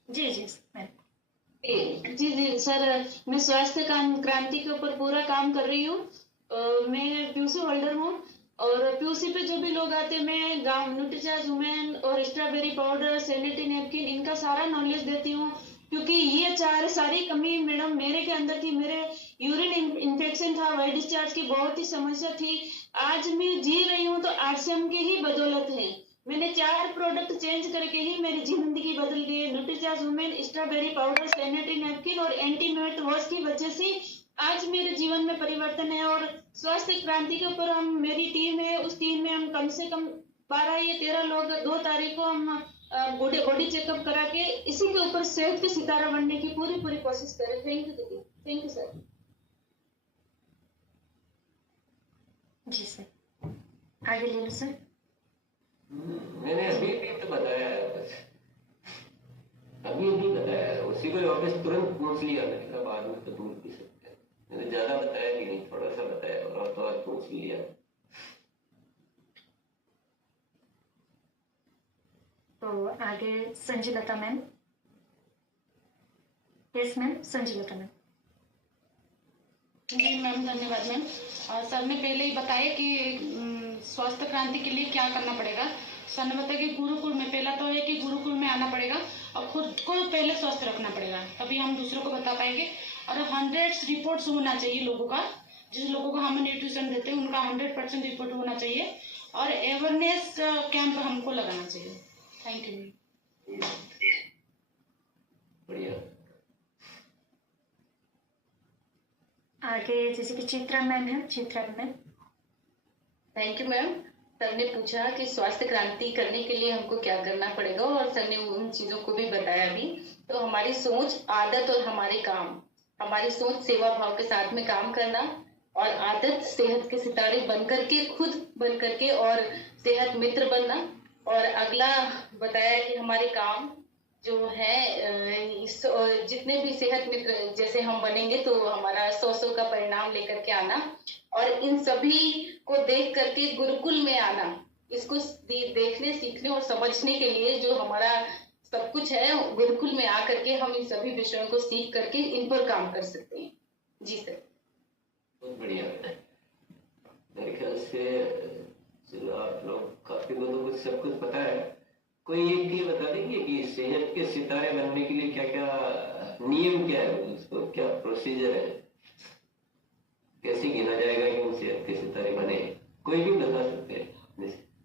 जी जी मैम। जी सर, मैं स्वास्थ्य क्रांति के ऊपर पूरा काम कर रही हूँ। मैं PUC होल्डर हूँ और PUC पे जो भी लोग आते हैं, मैं गाँव न्यूट्रीचार्ज वुमेन और स्ट्रॉबेरी पाउडर, सैनिटरी नैपकिन, इनका सारा नॉलेज देती हूँ। क्योंकि ये सारी कमी मैडम मेरे के अंदर थी। मेरे यूरिन इन्फेक्शन था, वाइट डिस्चार्ज की बहुत ही समस्या थी। आज मैं जी रही हूँ तो RCM की ही बदौलत है। मैंने 4 प्रोडक्ट चेंज करके ही मेरी जिंदगी बदल गई है। Nutricharge women, strawberry powder, sanitary napkin और एंटीमेट वॉश की वजह से आज मेरे जीवन में परिवर्तन है। और स्वास्थ्य क्रांति के ऊपर मेरी टीम है, उस टीम में हम कम से कम 12 या 13 लोग 2 तारीख को हम बॉडी चेकअप करा के इसी के ऊपर सेहत के सितारा बनने की पूरी कोशिश करें। थैंक यू दीदी। Thank you sir. जी सर, आगे ले लो सर। मैंने अभी तो बताया है, बस अभी बताया है। उसी को वापस तुरंत पूछ लिया मैंने कहा, बाद में तो पूछ भी सकते हैं। मैंने ज्यादा बताया कि नहीं, थोड़ा सा बताया और तो और पूछ लिया। तो आगे Sanjeelata ma'am. Yes ma'am, Sanjeelata ma'am. जी मैम, धन्यवाद मैम। सर ने पहले ही बताया कि स्वास्थ्य क्रांति के लिए क्या करना पड़ेगा। सर ने बताया कि गुरुकुल में पहला तो है कि गुरुकुल में आना पड़ेगा और खुद को पहले स्वस्थ रखना पड़ेगा, तभी हम दूसरों को बता पाएंगे। और 100 रिपोर्ट्स होना चाहिए लोगों का, जिस लोगों को हम न्यूट्रिशन देते हैं उनका 100% रिपोर्ट होना चाहिए और अवेयरनेस कैंप हमको लगाना चाहिए। Thank you. बढ़िया। आगे जैसे कि चित्रा मैम है, Chitra ma'am. Thank you ma'am. Sir ने पूछा कि स्वास्थ्य क्रांति करने के लिए हमको क्या करना पड़ेगा और सर ने उन चीजों को भी बताया भी। तो हमारी सोच, आदत और हमारे काम। हमारी सोच सेवा भाव के साथ में काम करना और आदत सेहत के सितारे बन करके, खुद बन करके और सेहत मित्र बनना। और अगला बताया कि हमारे काम जो है जितने भी सेहत मित्र जैसे हम बनेंगे तो हमारा 100 का परिणाम लेकर के आना और इन सभी को देख करके गुरुकुल में आना। इसको देखने, सीखने और समझने के लिए जो हमारा सब कुछ है, गुरुकुल में आकर के हम इन सभी विषयों को सीख करके इन पर काम कर सकते हैं। जी सर। बहुत बढ़िया। मेरे ख्याल से आप लोग काफी लोगों को सब कुछ पता है। कोई एक ये बता देंगे कि सेहत के सितारे बनने के लिए क्या क्या नियम, क्या है उसको, क्या प्रोसीजर है, कैसे गिना जाएगा कि हम सेहत के सितारे बने? कोई भी बता सकते हैं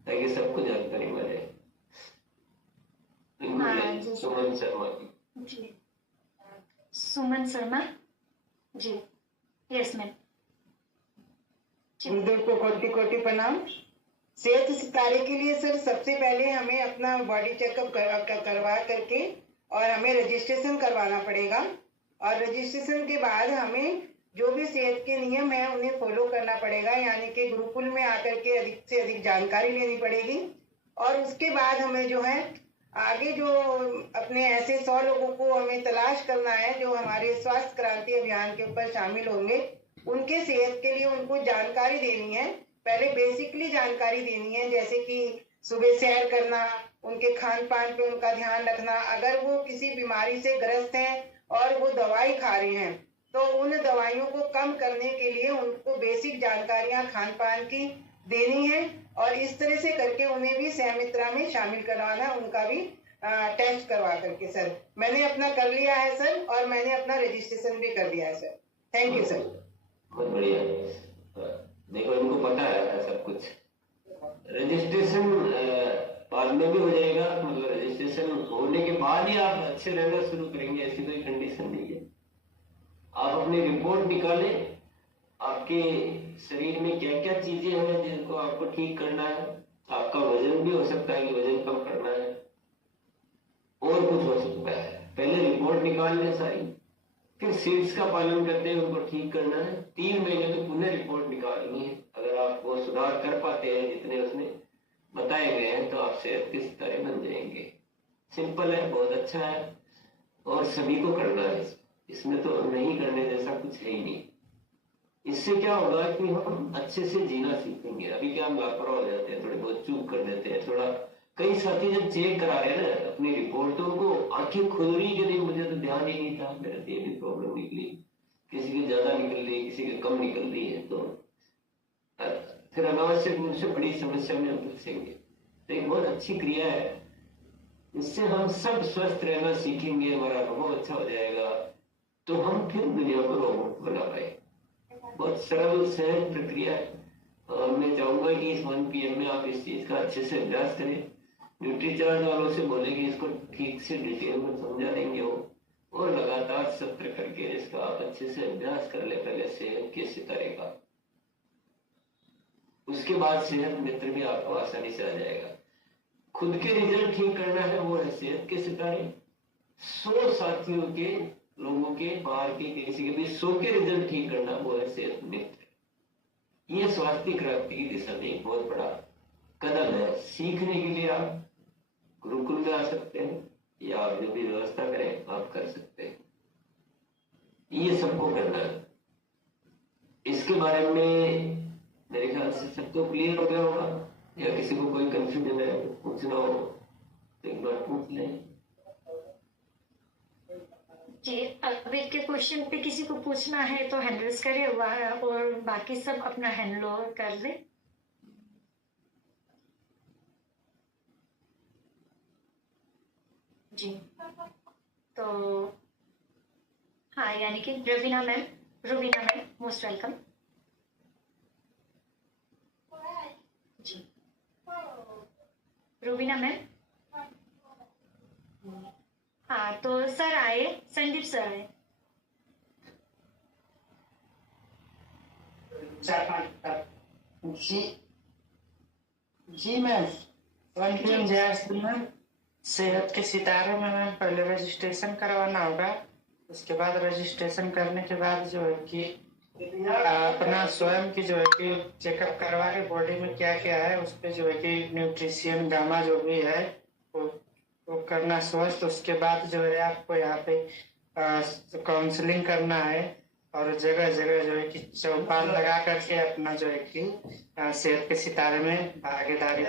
ताकि सबको जानकारी मिल जाए। सुमन शर्मा जी। सुमन शर्मा जी। Yes ma'am. गुरुदेव को कोटि कोटि प्रणाम। सेहत सितारे के लिए सर सबसे पहले हमें अपना बॉडी चेकअप करवा करके और हमें रजिस्ट्रेशन करवाना पड़ेगा और रजिस्ट्रेशन के बाद हमें जो भी सेहत के नियम है उन्हें फॉलो करना पड़ेगा, यानी कि गुरुकुल में आकर के अधिक से अधिक जानकारी लेनी पड़ेगी। और उसके बाद हमें जो है आगे जो अपने ऐसे 100 लोगों को हमें तलाश करना है जो हमारे स्वास्थ्य क्रांति अभियान के ऊपर शामिल होंगे। उनके सेहत के लिए उनको जानकारी देनी है, पहले बेसिकली जानकारी देनी है, जैसे कि सुबह सैर करना, उनके खान पान पे उनका ध्यान रखना। अगर वो किसी बीमारी से ग्रस्त हैं और वो दवाई खा रहे हैं तो उन दवाइयों को कम करने के लिए उनको बेसिक जानकारियां खान पान की देनी है और इस तरह से करके उन्हें भी सहमित्रा में शामिल करवाना, उनका भी टेस्ट करवा करके। सर मैंने अपना कर लिया है सर और मैंने अपना रजिस्ट्रेशन भी कर दिया है सर। Thank you sir. बहुत बढ़िया। देखो इनको पता है सब कुछ। रजिस्ट्रेशन बाद में भी हो जाएगा, मतलब रजिस्ट्रेशन होने के बाद ही आप अच्छे रहना शुरू करेंगे, ऐसी कोई कंडीशन नहीं है। आप अपनी रिपोर्ट निकालें, आपके शरीर में क्या क्या चीजें हैं जिनको आपको ठीक करना है। आपका वजन भी हो सकता है कि वजन कम करना है और कुछ हो सकता है। पहले रिपोर्ट निकाल लें सारी, फिर सीड्स का पालन करते हैं, उनको ठीक करना है। 3 महीने में पुनः रिपोर्ट निकालनी है। अगर आप वो सुधार कर पाते हैं जितने उसमें बताए गए हैं तो आप सेहत के सितारे बन जाएंगे। सिंपल है, बहुत अच्छा है और सभी को करना है। इसमें तो नहीं करने जैसा कुछ है ही नहीं। इससे क्या होगा कि हम अच्छे से जीना सीखेंगे। अभी क्या हम लापरवाह हो जाते हैं, थोड़े बहुत चूक कर देते हैं। थोड़ा कई साथी जब चेक करा रहे हैं ना अपनी रिपोर्टों को, आंखें खुल रही कि नहीं, मुझे तो ध्यान ही नहीं था, मेरे ये भी प्रॉब्लम निकली, किसी की ज्यादा निकल रही, किसी की कम निकल रही है, तो फिर अनावश्यक रूप से बड़ी समस्या में हम फंसेंगे। तो एक बहुत अच्छी क्रिया है, इससे हम सब स्वस्थ रहना सीखेंगे, हमारा अनुभव अच्छा हो जाएगा, तो हम फिर दुनिया को रोबोट बना पाए। बहुत सरल सहज प्रक्रिया है और मैं चाहूंगा कि इस 1 PM में आप इस चीज का अच्छे से अभ्यास करें। न्यूट्रीचार्ज वालों से बोलेंगे इसको ठीक से डिटेल में समझा देंगे वो, और लगातार सत्र करके इसका आप अच्छे से अभ्यास कर ले पहले सेहत के सितारे का। उसके बाद सेहत मित्र भी आपको आसानी से आ जाएगा। खुद के रिजल्ट ठीक करना है, वो है सेहत के सितारे। 100 साथियों के, लोगों के, बाहर के, किसी के भी 100 के रिजल्ट ठीक करना, वो है सेहत मित्र। ये स्वास्थ्य क्रांति की दिशा में एक बहुत बड़ा कदम है। सीखने के लिए आप गुरुकुल में आ सकते हैं या आप जो भी व्यवस्था करें आप कर सकते हैं। ये सबको करना है। इसके बारे में मेरे ख्याल से सबको क्लियर हो गया होगा, या किसी को कोई कंफ्यूजन है, पूछना हो तो एक बार पूछ लें। जी, अभी के क्वेश्चन पे किसी को पूछना है तो हैंड रेज करे और बाकी सब अपना हैंड लोअर कर ले। जी, तो हाँ, यानी कि Raveena ma'am, most welcome. Rubina ma'am. हाँ तो सर आए, संदीप सर आए। जी मैम, 1 PM JRC में सेहत के सितारे में मैम पहले रजिस्ट्रेशन करवाना होगा। उसके बाद रजिस्ट्रेशन करने के बाद जो है कि अपना स्वयं की जो है कि चेकअप करवा के बॉडी में क्या क्या है उस पर जो है कि न्यूट्रिशन गामा जो भी है वो करना स्वस्थ। उसके बाद जो है आपको यहाँ पे काउंसलिंग करना है और जगह जगह जो है कि चौपाल लगा करके अपना जो है कि सेहत के सितारे में भागीदारी।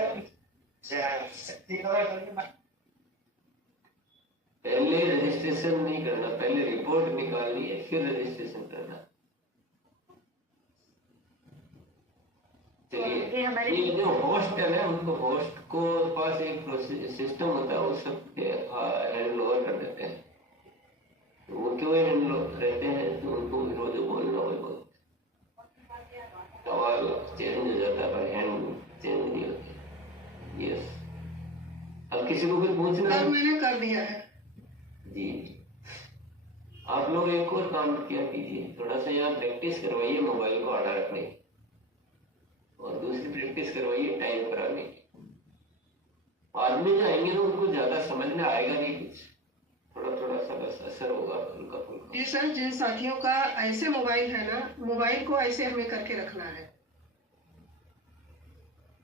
पहले रजिस्ट्रेशन नहीं करना, पहले रिपोर्ट निकालनी है फिर रजिस्ट्रेशन करना। चलिए, ये जो होस्ट है ना, उनको होस्ट को पास एक सिस्टम होता है, वो सब हैंड ओवर कर देते हैं। तो वो क्यों हैंड रहते हैं तो उनको रोज बोलना हो, बहुत सवाल चेंज हो जाता है पर हैंड चेंज नहीं होती। यस, अब किसी को कुछ पूछना है? मैंने कर दिया है जी। आप लोग एक और काम किया कीजिए, थोड़ा सा यहाँ प्रैक्टिस करवाइए मोबाइल को आड़ा रखने की, और दूसरी प्रैक्टिस करवाइए टाइम पर आने की। आदमी जाएंगे तो उनको ज्यादा समझ में आएगा नहीं, कुछ थोड़ा थोड़ा सा बस असर होगा हल्का फुल्का। जी सर, जिन साथियों का ऐसे मोबाइल है ना, मोबाइल को ऐसे हमें करके रखना है।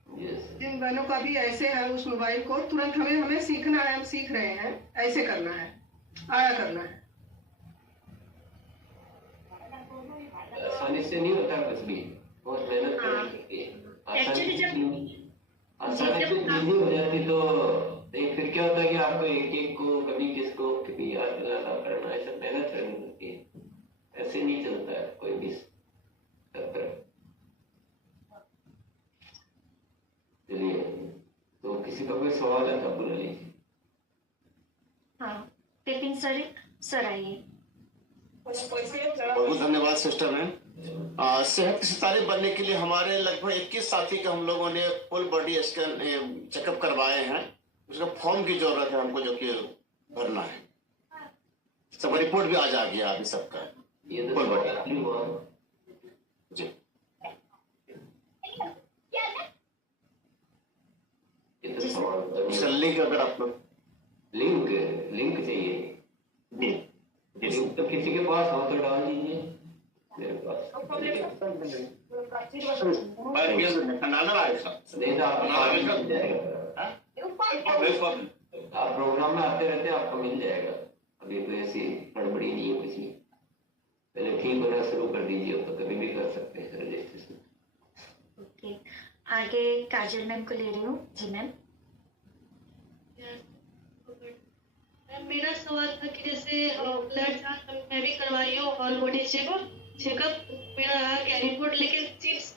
जिन बहनों का भी ऐसे है उस मोबाइल को तुरंत हमें सीखना है, हम सीख रहे हैं, ऐसे करना है, आया करना है। आसानी से नहीं होता कुछ भी, बहुत मेहनत करनी पड़ती है। आसानी से इजी हो जाती तो एक फिर क्या होता है कि आपको एक एक को कभी किसको कभी याद दिलाना करना, ऐसा मेहनत करनी पड़ती है। ऐसे नहीं चलता है कोई भी सत्र। चलिए, तो किसी का कोई सवाल है तो बोल लीजिए। हाँ, टिपिन सर आइए। बहुत धन्यवाद सिस्टर मैम। सेहत के सितारे बनने के लिए हमारे लगभग 21 साथी का हम लोगों ने फुल बॉडी स्कैन चेकअप करवाए हैं। उसका फॉर्म की जरूरत है हमको, जो कि भरना है। सब रिपोर्ट भी आज आ गया अभी सबका, फुल बॉडी जी। लिंक अगर आप लोग लिंक चाहिए जी, लिंक तो किसी के पास हो तो डाल दीजिए मेरे पास। नहीं तो आप प्रोग्राम में आते रहते हैं, आपको मिल जाएगा। अभी तो ऐसी गड़बड़ी नहीं है कुछ भी, पहले ठीक होना शुरू कर दीजिए तो कभी भी कर सकते हैं रजिस्ट्रेशन। ओके, आगे काजल मैम को ले रही हूँ। जी मैम। मेरा सवाल था कि जैसे ब्लड जांच मैं भी करवा रही हूँ, ऑल बॉडी चेकअप मेरा आ गया रिपोर्ट, लेकिन चिप्स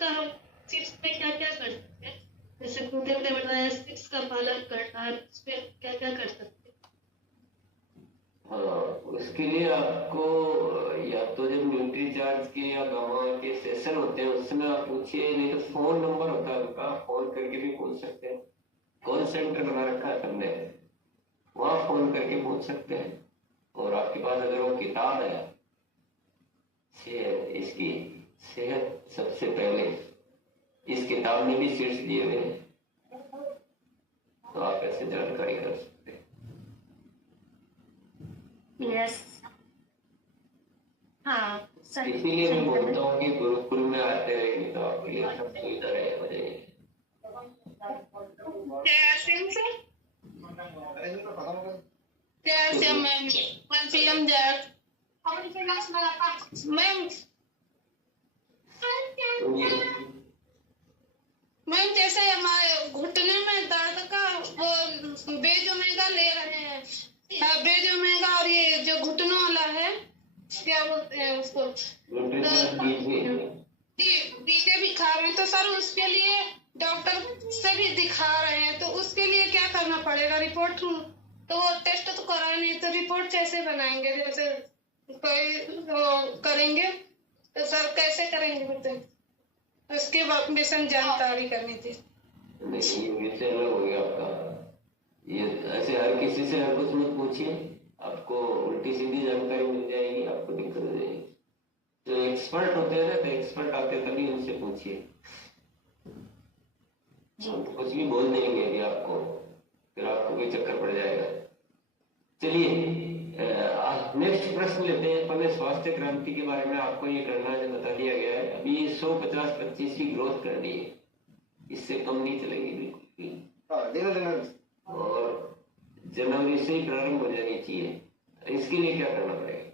पे क्या क्या कर सकते हैं? जैसे गुरुदेव ने बताया चिप्स का पालन करना है, उस पर क्या क्या कर सकते हैं? हाँ, उसके लिए आपको या तो जब न्यूट्री चार्ज के या गामा के सेशन होते हैं उस समय आप पूछिए, नहीं तो फोन नंबर होता है उनका, फोन करके भी पूछ सकते हैं। कॉल सेंटर बना रखा है सबने, वहाँ फोन करके पूछ सकते हैं। और आपके पास अगर वो किताब है इसकी सेहत सबसे पहले, इस किताब में भी शीर्ष दिए हुए हैं, तो आप ऐसे जानकारी कर सकते हैं। यस, हाँ सर। इसीलिए मैं बोलता हूँ कि गुरुकुल में आते रहेंगे तो आपके लिए सब सुविधा हो जाएगी। मैम जैसे हमारे घुटने में दर्द का वो बेज ओमेगा ले रहे हैं, बेज ओमेगा, और ये जो घुटनों वाला है क्या बोलते हैं उसको, डीजे भी खा रहे हैं। तो सर उसके लिए डॉक्टर से भी दिखा रहे हैं, तो उसके लिए क्या करना पड़ेगा? रिपोर्ट तो वो टेस्ट तो कराए नहीं, तो रिपोर्ट कैसे बनाएंगे? जैसे कोई करेंगे तो सर कैसे करेंगे बताइए, उसके विषय में जानकारी करनी थी। नहीं, ये अलग हो गया आपका। ऐसे हर किसी से हर कुछ मत पूछिए, आपको उल्टी सीधी जानकारी मिल जाएगी, आपको दिक्कत हो जाएगी। जो एक्सपर्ट होते हैं ना, तो एक्सपर्ट आते तभी उनसे पूछिए, कुछ भी बोल देंगे अभी आपको, फिर आपको भी चक्कर पड़ जाएगा। चलिए नेक्स्ट प्रश्न लेते हैं। पहले स्वास्थ्य क्रांति के बारे में आपको ये करना है, बता दिया गया है। अभी 100-50-25 की ग्रोथ करनी है, इससे कम नहीं चलेगी बिल्कुल, और जनवरी से ही प्रारंभ हो जानी चाहिए। इसके लिए क्या करना पड़ेगा?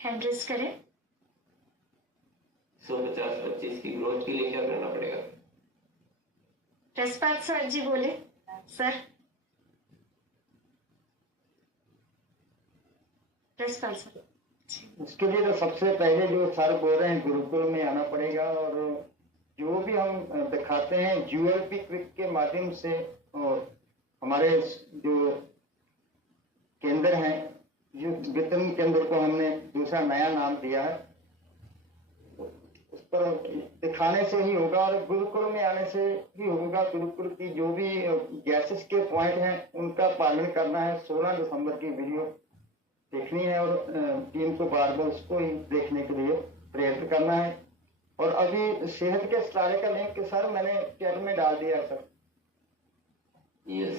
हैंड रेज करें। 100-50-25 की ग्रोथ के लिए क्या करना पड़ेगा? रसपाल सर जी बोले। Sir Raspal sir. उसके लिए तो सबसे पहले जो सर बोल रहे हैं, गुरुकुल में आना पड़ेगा, और जो भी हम दिखाते हैं ULP क्विक के माध्यम से, और हमारे जो केंद्र हैं, जो वितरण केंद्र को हमने दूसरा नया नाम दिया है, उस पर दिखाने से ही होगा, और गुरुकुल में आने से ही होगा। गुरुकुल की जो भी गैसेस के पॉइंट हैं उनका पालन करना है। 16 दिसंबर की वीडियो देखनी है, और टीम को बार बार उसको ही देखने के लिए प्रेरित करना है। और अभी सेहत के सारे का लिंक सर मैंने चैट में डाल दिया है सर। यस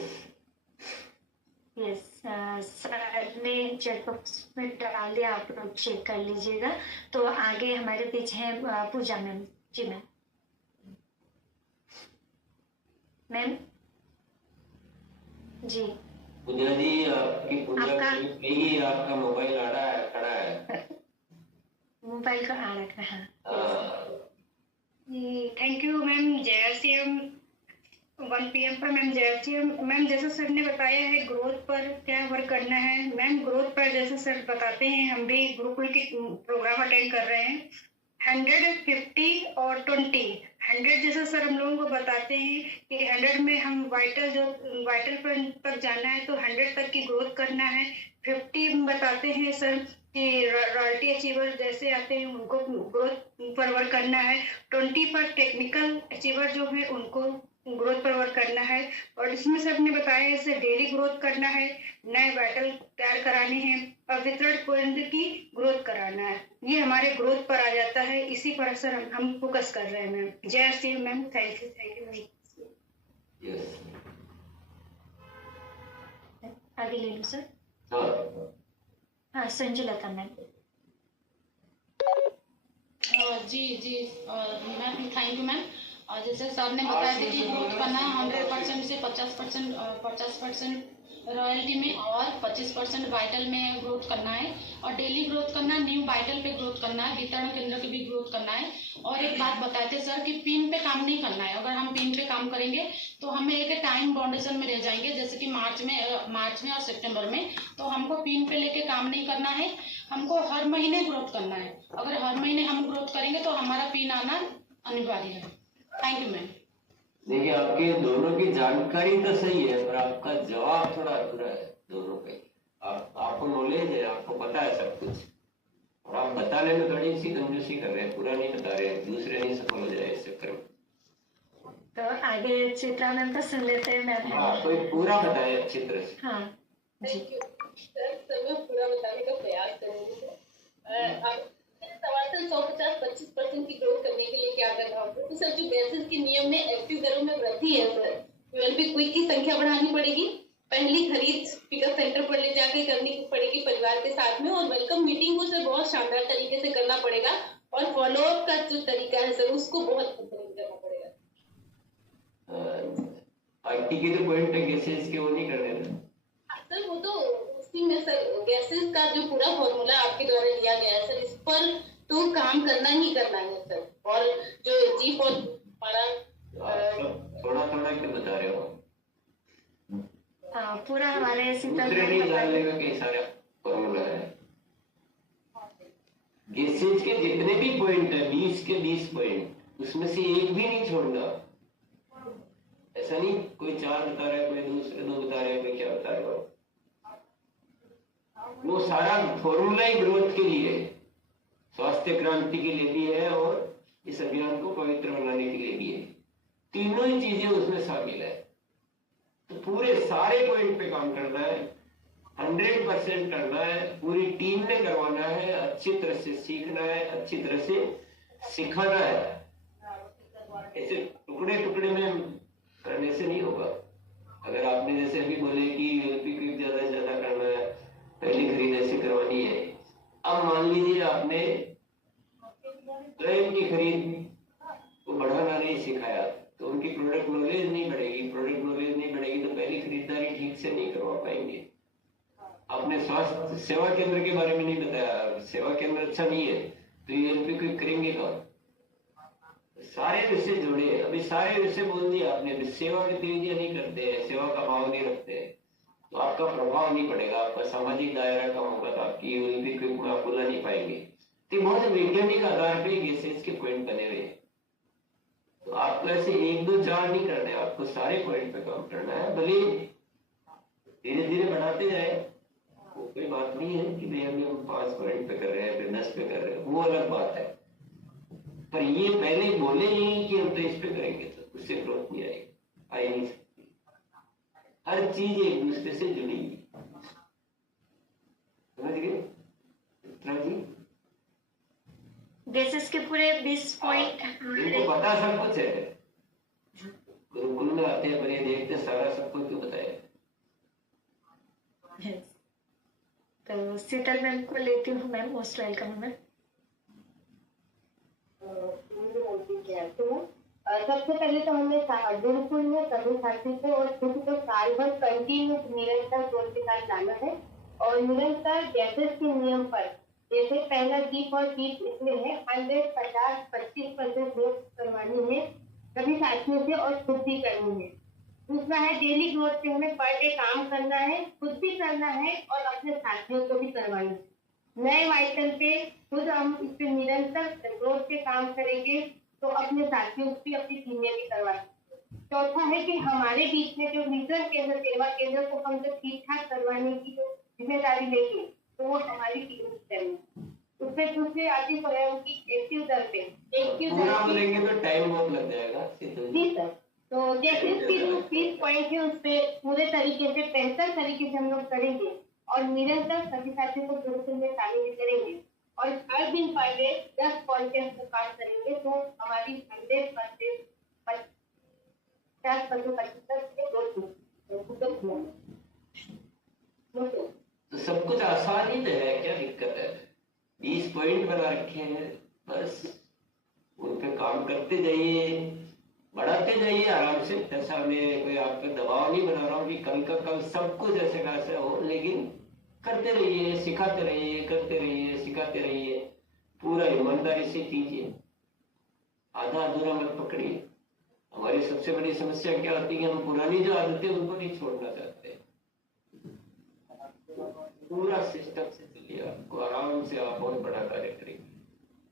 सर ने चैट बॉक्स में डाल दिया, आप लोग चेक कर लीजिएगा। तो आगे हमारे पीछे है पूजा मैम। जी मैम। मैम जी। पूजा जी, आपकी पूजा आपका मोबाइल खड़ा है। मोबाइल का आ रखा है। Thank you ma'am. JRCM 1 PM पर मैम JRCM मैम जैसा सर ने बताया है ग्रोथ पर क्या वर्क करना है। मैम ग्रोथ पर जैसे सर बताते हैं, हम भी गुरुकुल के प्रोग्राम अटेंड कर रहे हैं। 100, 50 और 20। 100 जैसा सर हम लोगों को बताते हैं कि 100 में हम वाइटल पर तक जाना है, तो 100 तक की ग्रोथ करना है। 50 बताते हैं सर कि रॉयल्टी अचीवर जैसे आते हैं उनको ग्रोथ पर वर्क करना है। 20 पर टेक्निकल अचीवर जो है उनको ग्रोथ पर वर्क करना है। और इसमें सर ने बताया इसे डेली ग्रोथ करना है, नए बैटल तैयार कराने हैं, और वितरण केंद्र की ग्रोथ कराना है। ये हमारे ग्रोथ पर आ जाता है, इसी पर सर हम फोकस कर रहे हैं मैम। जय Shri ma'am. Thank you ma'am. आगे ले लो सर। हाँ संजुलता मैम। जी मैम थैंक यू मैम। और जैसे सर ने बताया था कि ग्रोथ करना है 100% से 50% रॉयल्टी में और 25% वाइटल में ग्रोथ करना है, और डेली ग्रोथ करना है, न्यू वाइटल पे ग्रोथ करना है, वितरण केंद्र पे भी ग्रोथ करना है। और एक बात बताए थे सर कि पिन पे काम नहीं करना है। अगर हम पिन पे काम करेंगे तो हमें एक टाइम बाउंडेशन में रह जाएंगे, जैसे कि मार्च में और सितंबर में। तो हमको पिन पे लेके काम नहीं करना है, हमको हर महीने ग्रोथ करना है। अगर हर महीने हम ग्रोथ करेंगे तो हमारा पिन आना अनिवार्य है। Thank you ma'am. देखिए, आपके दोनों की जानकारी तो सही है, पर आपका जवाब थोड़ा अधूरा है दोनों पे। आपको नॉलेज है, आपको पता है सब कुछ, और आप बताने में थोड़ी सी कंजूसी कर रहे हैं, पूरा नहीं बता रहे हैं, दूसरे नहीं सफल हो जाए इस चक्कर में। तो आगे चित्रा मैम का सुन लेते हैं मैम। हाँ, कोई पूरा बताए अच्छी तरह से। हाँ जी सर मैं पूरा बताने का प्रयास करूंगी। सवाल था 150-25% की ग्रोथ करने के लिए क्या करना होगा। तो सर जो बेसिस के नियम में एक्टिव दरों में वृद्धि है सर, ULP क्विक की संख्या बढ़ानी पड़ेगी। पहली खरीद पिकअप सेंटर पर ले जाकर करनी पड़ेगी परिवार के साथ में, और वेलकम मीटिंग को सर बहुत शानदार तरीके से करना पड़ेगा, और फॉलोअप का जो तरीका है सर उसको बहुत करना पड़ेगा। IT के जो पॉइंट है गैसेज के, वो नहीं करने ना सर। वो तो उसी में सर गैसेज का जो पूरा फॉर्मूला आपके द्वारा दिया गया है सर, इस पर तो काम करना ही करना है सर। और जो जीप और हमारा थोड़ा क्यों बता रहे हो? हाँ पूरा हमारे डालने का कई सारा फॉर्मूला है। गैसेज के जितने भी पॉइंट है 20 के 20 पॉइंट, उसमें से एक भी नहीं छोड़ना। ऐसा नहीं कोई 4 बता रहा है, कोई दूसरे 2 बता रहे हैं, कोई क्या बता रहे हो। वो सारा फॉर्मूला ही ग्रोथ के लिए, स्वास्थ्य क्रांति के लिए भी है, और इस अभियान को पवित्र बनाने के लिए भी है। तीनों ही चीजें उसमें शामिल है। तो पूरे सारे पॉइंट पे काम करना है, 100% करना है, पूरी टीम ने करवाना है, अच्छी तरह से सीखना है, अच्छी तरह से सिखाना है। ऐसे टुकड़े टुकड़े में करने से नहीं होगा। अगर आपने जैसे अभी बोले कि यूएलपी क्विक ज्यादा से ज्यादा करना है, पहली खरीद ऐसे करवानी है, अब मान लीजिए आपने स्वयं की खरीद को बढ़ाना नहीं सिखाया तो उनकी प्रोडक्ट नॉलेज नहीं बढ़ेगी, प्रोडक्ट नॉलेज नहीं बढ़ेगी तो पहली खरीदारी ठीक से नहीं करवा पाएंगे। आपने स्वास्थ्य सेवा केंद्र के बारे में नहीं बताया, सेवा केंद्र अच्छा नहीं है तो यूएलपी क्विक करेंगे कौन? सारे विषय जुड़े, अभी सारे विषय बोल दिए आपने, अभी सेवा गतिविधियां नहीं करते हैं, सेवा का भाव नहीं रखते हैं तो आपका प्रभाव नहीं पड़ेगा, आपका सामाजिक दायरा कम होगा तो आपकी यूएलपी क्विक में आप बुला नहीं पाएंगे। तो बहुत वैज्ञानिक आधार पे गेसेस के पॉइंट बने हुए हैं, तो आपको ऐसे 1 2 4 नहीं करने, आपको सारे पॉइंट पे काम करना है। भले धीरे धीरे बढ़ाते जाए, कोई बात नहीं है कि भाई हम 5 पॉइंट पे कर रहे हैं फिर 10 पे कर रहे हैं, वो अलग बात है। पर ये पहले बोले नहीं कि हम तो इस पे करेंगे तो उससे ग्रोथ नहीं आएगी, आ ही नहीं सकती। हर चीज एक दूसरे से जुड़ी हुई, समझ गए जी? बेसिस के पूरे 20 पॉइंट इनको पता सब कुछ है, गुरुकुल में आते हैं पर ये देखते सारा सब कुछ क्यों बताया। तो शीतल मैम को लेती हूँ। Ma'am most welcome ma'am. सबसे पहले तो हमने गुरुकुल में सभी साथी को और खुद को साल भर कंटिन्यू निरंतर ग्रोथ के साथ लाना है और निरंतर गैसेस के नियम पर, जैसे पहला जीप और टीप इसमें है 100-50-25% ग्रोथ करवानी है सभी साथियों से और खुद भी करनी है। दूसरा है डेली ग्रोथ पे हमें पर डे काम करना है, खुद भी करना है और अपने साथियों को भी करवाना है। नए वाइटल पे खुद हम इस पे निरंतर ग्रोथ पे काम करेंगे तो अपने साथियों को भी अपनी टीमें भी करवाएंगे। चौथा है कि हमारे बीच में जो विजन केंद्र सेवा केंद्र को हम जब ठीक ठाक करवाने की जो जिम्मेदारी लेंगे तो वो हमारी टीम की करेंगे। उसमें दूसरी आती है उनकी एक्टिव दर पे, एक्टिव दर बोलेंगे तो टाइम बहुत लग जाएगा। जी सर, तो जैसे उसकी जो 30 पॉइंट है उस पे पूरे तरीके से बेहतर तरीके से हम लोग करेंगे और निरंतर सभी साथियों को गुरुकुल में शामिल करेंगे और हर दिन पर डे 10 कॉन्टेस्ट को पास करेंगे तो हमारी 100% 50% तो सब कुछ आसान ही तो है, क्या दिक्कत है? 20 पॉइंट बना रखे हैं, बस उन पे काम करते जाइए, बढ़ाते जाइए आराम से। ऐसा मैं कोई आप पे दबाव नहीं बना रहा हूँ कि कल का कल सब कुछ ऐसे का ऐसा हो, लेकिन करते रहिए, सिखाते रहिए, करते रहिए, सिखाते रहिए, पूरा ईमानदारी से कीजिए, आधा अधूरा मत पकड़िए। हमारी सबसे बड़ी समस्या क्या होती है कि हम पुरानी जो आदतें उनको नहीं छोड़ना चाहते। पूरा सिस्टम से चलिए, आपको आराम से आप बहुत बड़ा कार्य करेंगे।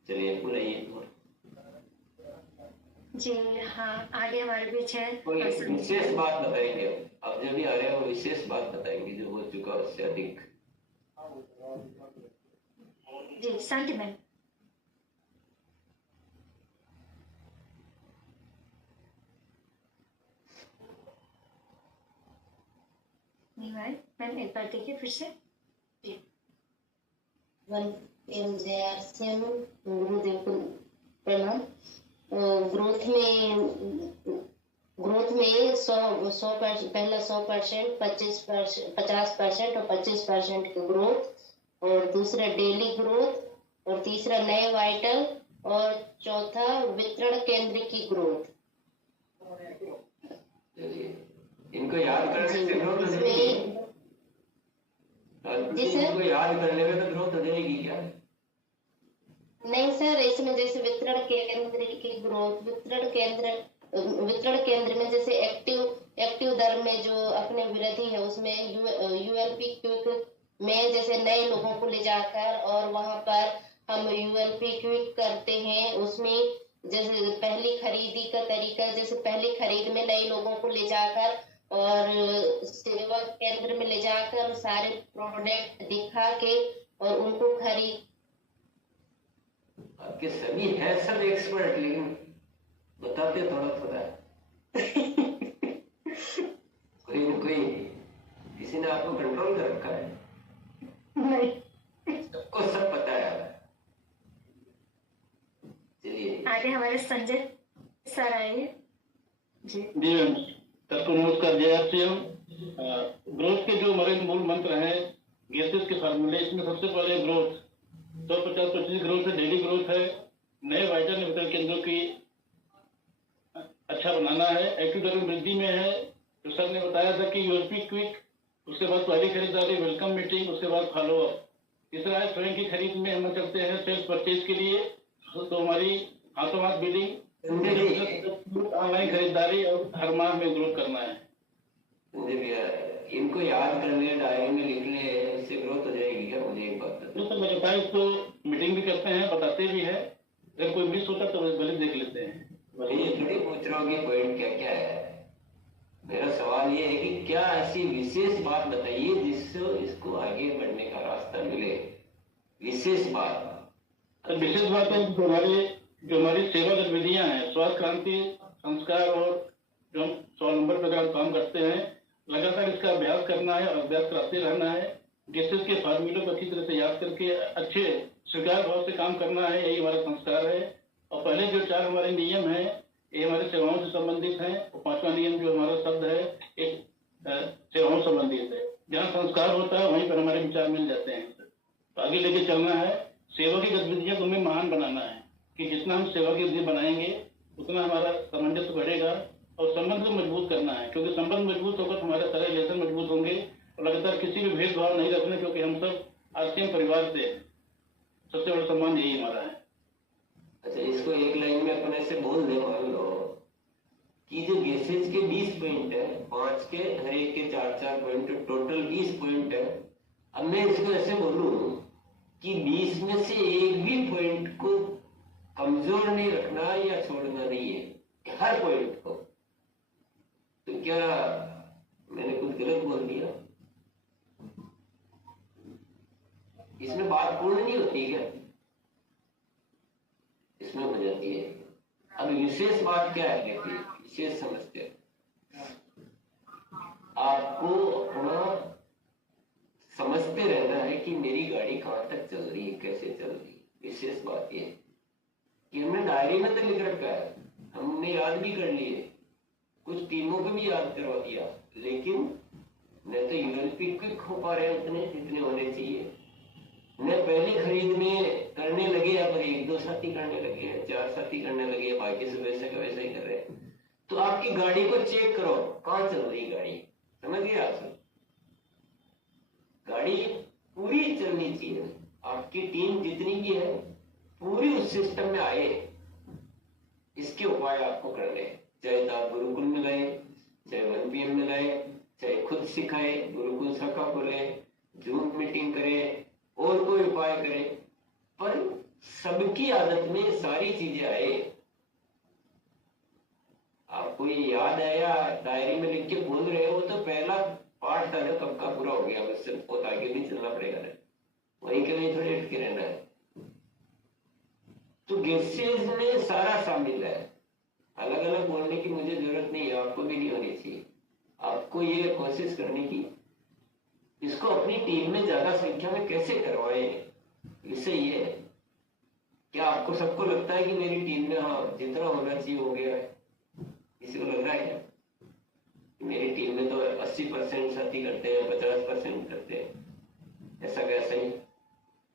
चलिए पूरा ये जी हाँ, आगे हमारे बीच है कोई विशेष बात बताएंगे, अब जब भी आ रहे हैं वो विशेष बात बताएंगे जो हो चुका उससे अधिक। जी शांति मैम। मैम एक बार देखिए फिर से। गुरुदेव को प्रणाम। ग्रोथ में 100% पहला 100%, 50% और 25% की ग्रोथ, और दूसरा डेली ग्रोथ, और तीसरा नए वाइटल, और चौथा वितरण केंद्र की ग्रोथ। इनको याद करने से ग्रोथ हो जाएगी। इनको याद करने में तो ग्रोथ हो जाएगी क्या? नहीं सर, इसमें जैसे वितरण केंद्र की ग्रोथ, वितरण केंद्र में जैसे एक्टिव दर में जो अपने वृद्धि है उसमें यूएलपी क्विक में जैसे नए लोगों को ले जाकर और वहां पर हम यूएलपी क्विक करते हैं। उसमें जैसे पहली खरीदी का तरीका, जैसे पहली खरीद में नए लोगों को ले जाकर और सेवा केंद्र में ले जाकर सारे प्रोडक्ट दिखा के और उनको खरीद। आपके सभी है सब एक्सपर्ट, लेकिन बताते थोड़ा थोड़ा कोई संजय सर आए जी। जी मैम, सबको नमस्कार। जय आरसीएम। ग्रोथ के जो हमारे मूल मंत्र हैं गेसेस के फॉर्मुलेशन में सबसे पहले ग्रोथ 150-25 ग्रोथ है, डेली ग्रोथ है, नए वाइटल वितरण केंद्रों की अच्छा बनाना है, एक्टिव दर में वृद्धि में है। तो सर ने बताया था कि यूएसपी क्विक, उसके बाद पहली खरीदारी, वेलकम मीटिंग, उसके बाद फॉलो अप। तीसरा है स्वयं की खरीद में हम चलते हैं सेल्फ परचेज के लिए, तो हमारी हाथों हाथ बिलिंग, ऑनलाइन खरीदारी और हर माह में ग्रोथ करना है। इनको याद करने, डायरी में लिखने, इससे ग्रोथ हो जाएगी क्या? मुझे एक बात तो मैं बताया, इसको मीटिंग भी करते हैं, बताते भी है, अगर कोई मिस होता तो भले देख लेते हैं। ये थोड़ी पूछ रहा हूँ कि पॉइंट क्या क्या है। मेरा सवाल ये है कि क्या ऐसी विशेष बात बताइए जिससे इसको आगे बढ़ने का रास्ता मिले। विशेष बात विशेष बात है जो हमारी सेवा गतिविधियां हैं, स्वास्थ्य क्रांति संस्कार और जो हम 100 नंबर पर काम करते हैं, लगातार इसका अभ्यास करना है और अभ्यास कराते रहना है। गेसेस के फार्मूलों को अच्छी तरह से याद करके अच्छे स्वीकार भाव से काम करना है, यही हमारा संस्कार है। और पहले जो 4 हमारे नियम हैं ये हमारे सेवाओं से संबंधित हैं, और 5वां नियम जो हमारा शब्द है एक सेवाओं से संबंधित है। जहाँ संस्कार होता है वहीं पर हमारे विचार मिल जाते हैं। तो आगे लेके चलना है, सेवा की गतिविधियों को हमें महान बनाना है कि जितना हम सेवा की गतिविधि बनाएंगे उतना हमारा सामंजस्य बढ़ेगा, और संबंध को मजबूत करना है, क्योंकि संबंध मजबूत होकर हमारे सारे रिलेशन मजबूत होंगे। और लगातार किसी भी भेदभाव नहीं रखना, क्योंकि हम सब आरसीएम परिवार से सबसे बड़ा सम्मान यही हमारा है। अच्छा, इसको एक लाइन में अपने से बोल दे। मान लो कि जो गेसेज के 20 पॉइंट है, 5 के हर एक के 4-4 पॉइंट, टोटल 20 पॉइंट है। अब मैं इसको ऐसे बोलूं कि 20 में से एक भी पॉइंट को कमजोर नहीं रखना या छोड़ना नहीं है, हर पॉइंट को। तो क्या मैंने कुछ गलत बोल दिया? इसमें बात पूर्ण नहीं होती क्या? इसमें हो जाती है। अब विशेष बात क्या है? देखिए, विशेष समझते हैं, आपको अपना समझते रहना है कि मेरी गाड़ी कहां तक चल रही है, कैसे चल रही है। विशेष बात ये कि हमने डायरी में तो लिख रखा है, हमने याद भी कर लिए, कुछ टीमों को भी याद करवा दिया, लेकिन न तो यूएलपी क्विक हो पा रहे उतने जितने होने चाहिए, न पहली खरीद में करने लगे, अब 1-2 साथी करने लगे, 4 साथी करने लगे, बाकी से वैसे का वैसा ही कर रहे हैं। तो आपकी गाड़ी को चेक करो, कहां चल रही गाड़ी, समझ गए आप सब? गाड़ी पूरी चलनी चाहिए, आपकी टीम जितनी भी है पूरी उस सिस्टम में आए, इसके उपाय आपको करने हैं। चाहे आप गुरुकुल में गए, चाहे 1PM में गए, चाहे खुद सिखाए, गुरुकुल शाखा खोले, जूम मीटिंग करे और कोई उपाय करे, पर सबकी आदत में सारी चीजें आए। आपको ये याद आया, डायरी में लिख के बोल रहे हो, तो पहला पार्ट था जो कब का पूरा हो गया, उससे बहुत आगे भी चलना पड़ेगा ना, वहीं के लिए थोड़ी अटके रहना है। तो गेसेज में सारा शामिल है, अलग अलग बोलने की मुझे जरूरत नहीं है, आपको भी नहीं होनी चाहिए। आपको ये कोशिश करनी की इसको अपनी टीम में ज्यादा संख्या में कैसे करवाए। इससे ये क्या आपको सबको लगता है कि मेरी टीम में हाँ जितना होना चाहिए हो गया है? किसी को लग रहा है क्या मेरी टीम में तो 80% साथी करते हैं, 50% करते हैं? ऐसा कैसा ही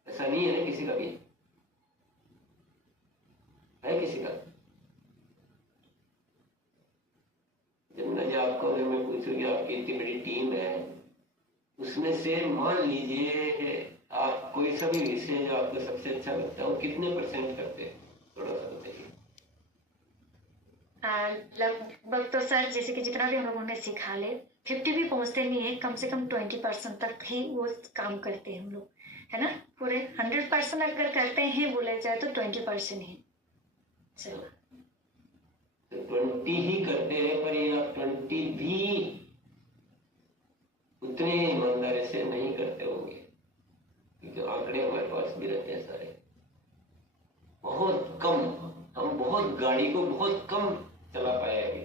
ऐसा नहीं है ना, किसी का भी है? किसी का जमुना जी, आपको अगर मैं पूछूं कि आपकी इतनी बड़ी टीम है, उसमें से मान लीजिए आप कोई सा भी विषय जो आपको सबसे अच्छा लगता है वो कितने % करते हैं? थोड़ा सा बताइए। लगभग तो सर जैसे कि जितना भी हम लोगों ने सिखा ले 50 भी पहुंचते नहीं है, कम से कम 20% तक ही वो काम करते हैं हम लोग, है ना। पूरे 100% अगर करते हैं बोले जाए तो 20% है। चलो 20 ही करते हैं, पर ये आप 20 भी उतने ईमानदारी से नहीं करते होंगे, क्योंकि आंकड़े हमारे पास भी रहते हैं सारे। बहुत कम, हम बहुत गाड़ी को बहुत कम चला पाएंगे।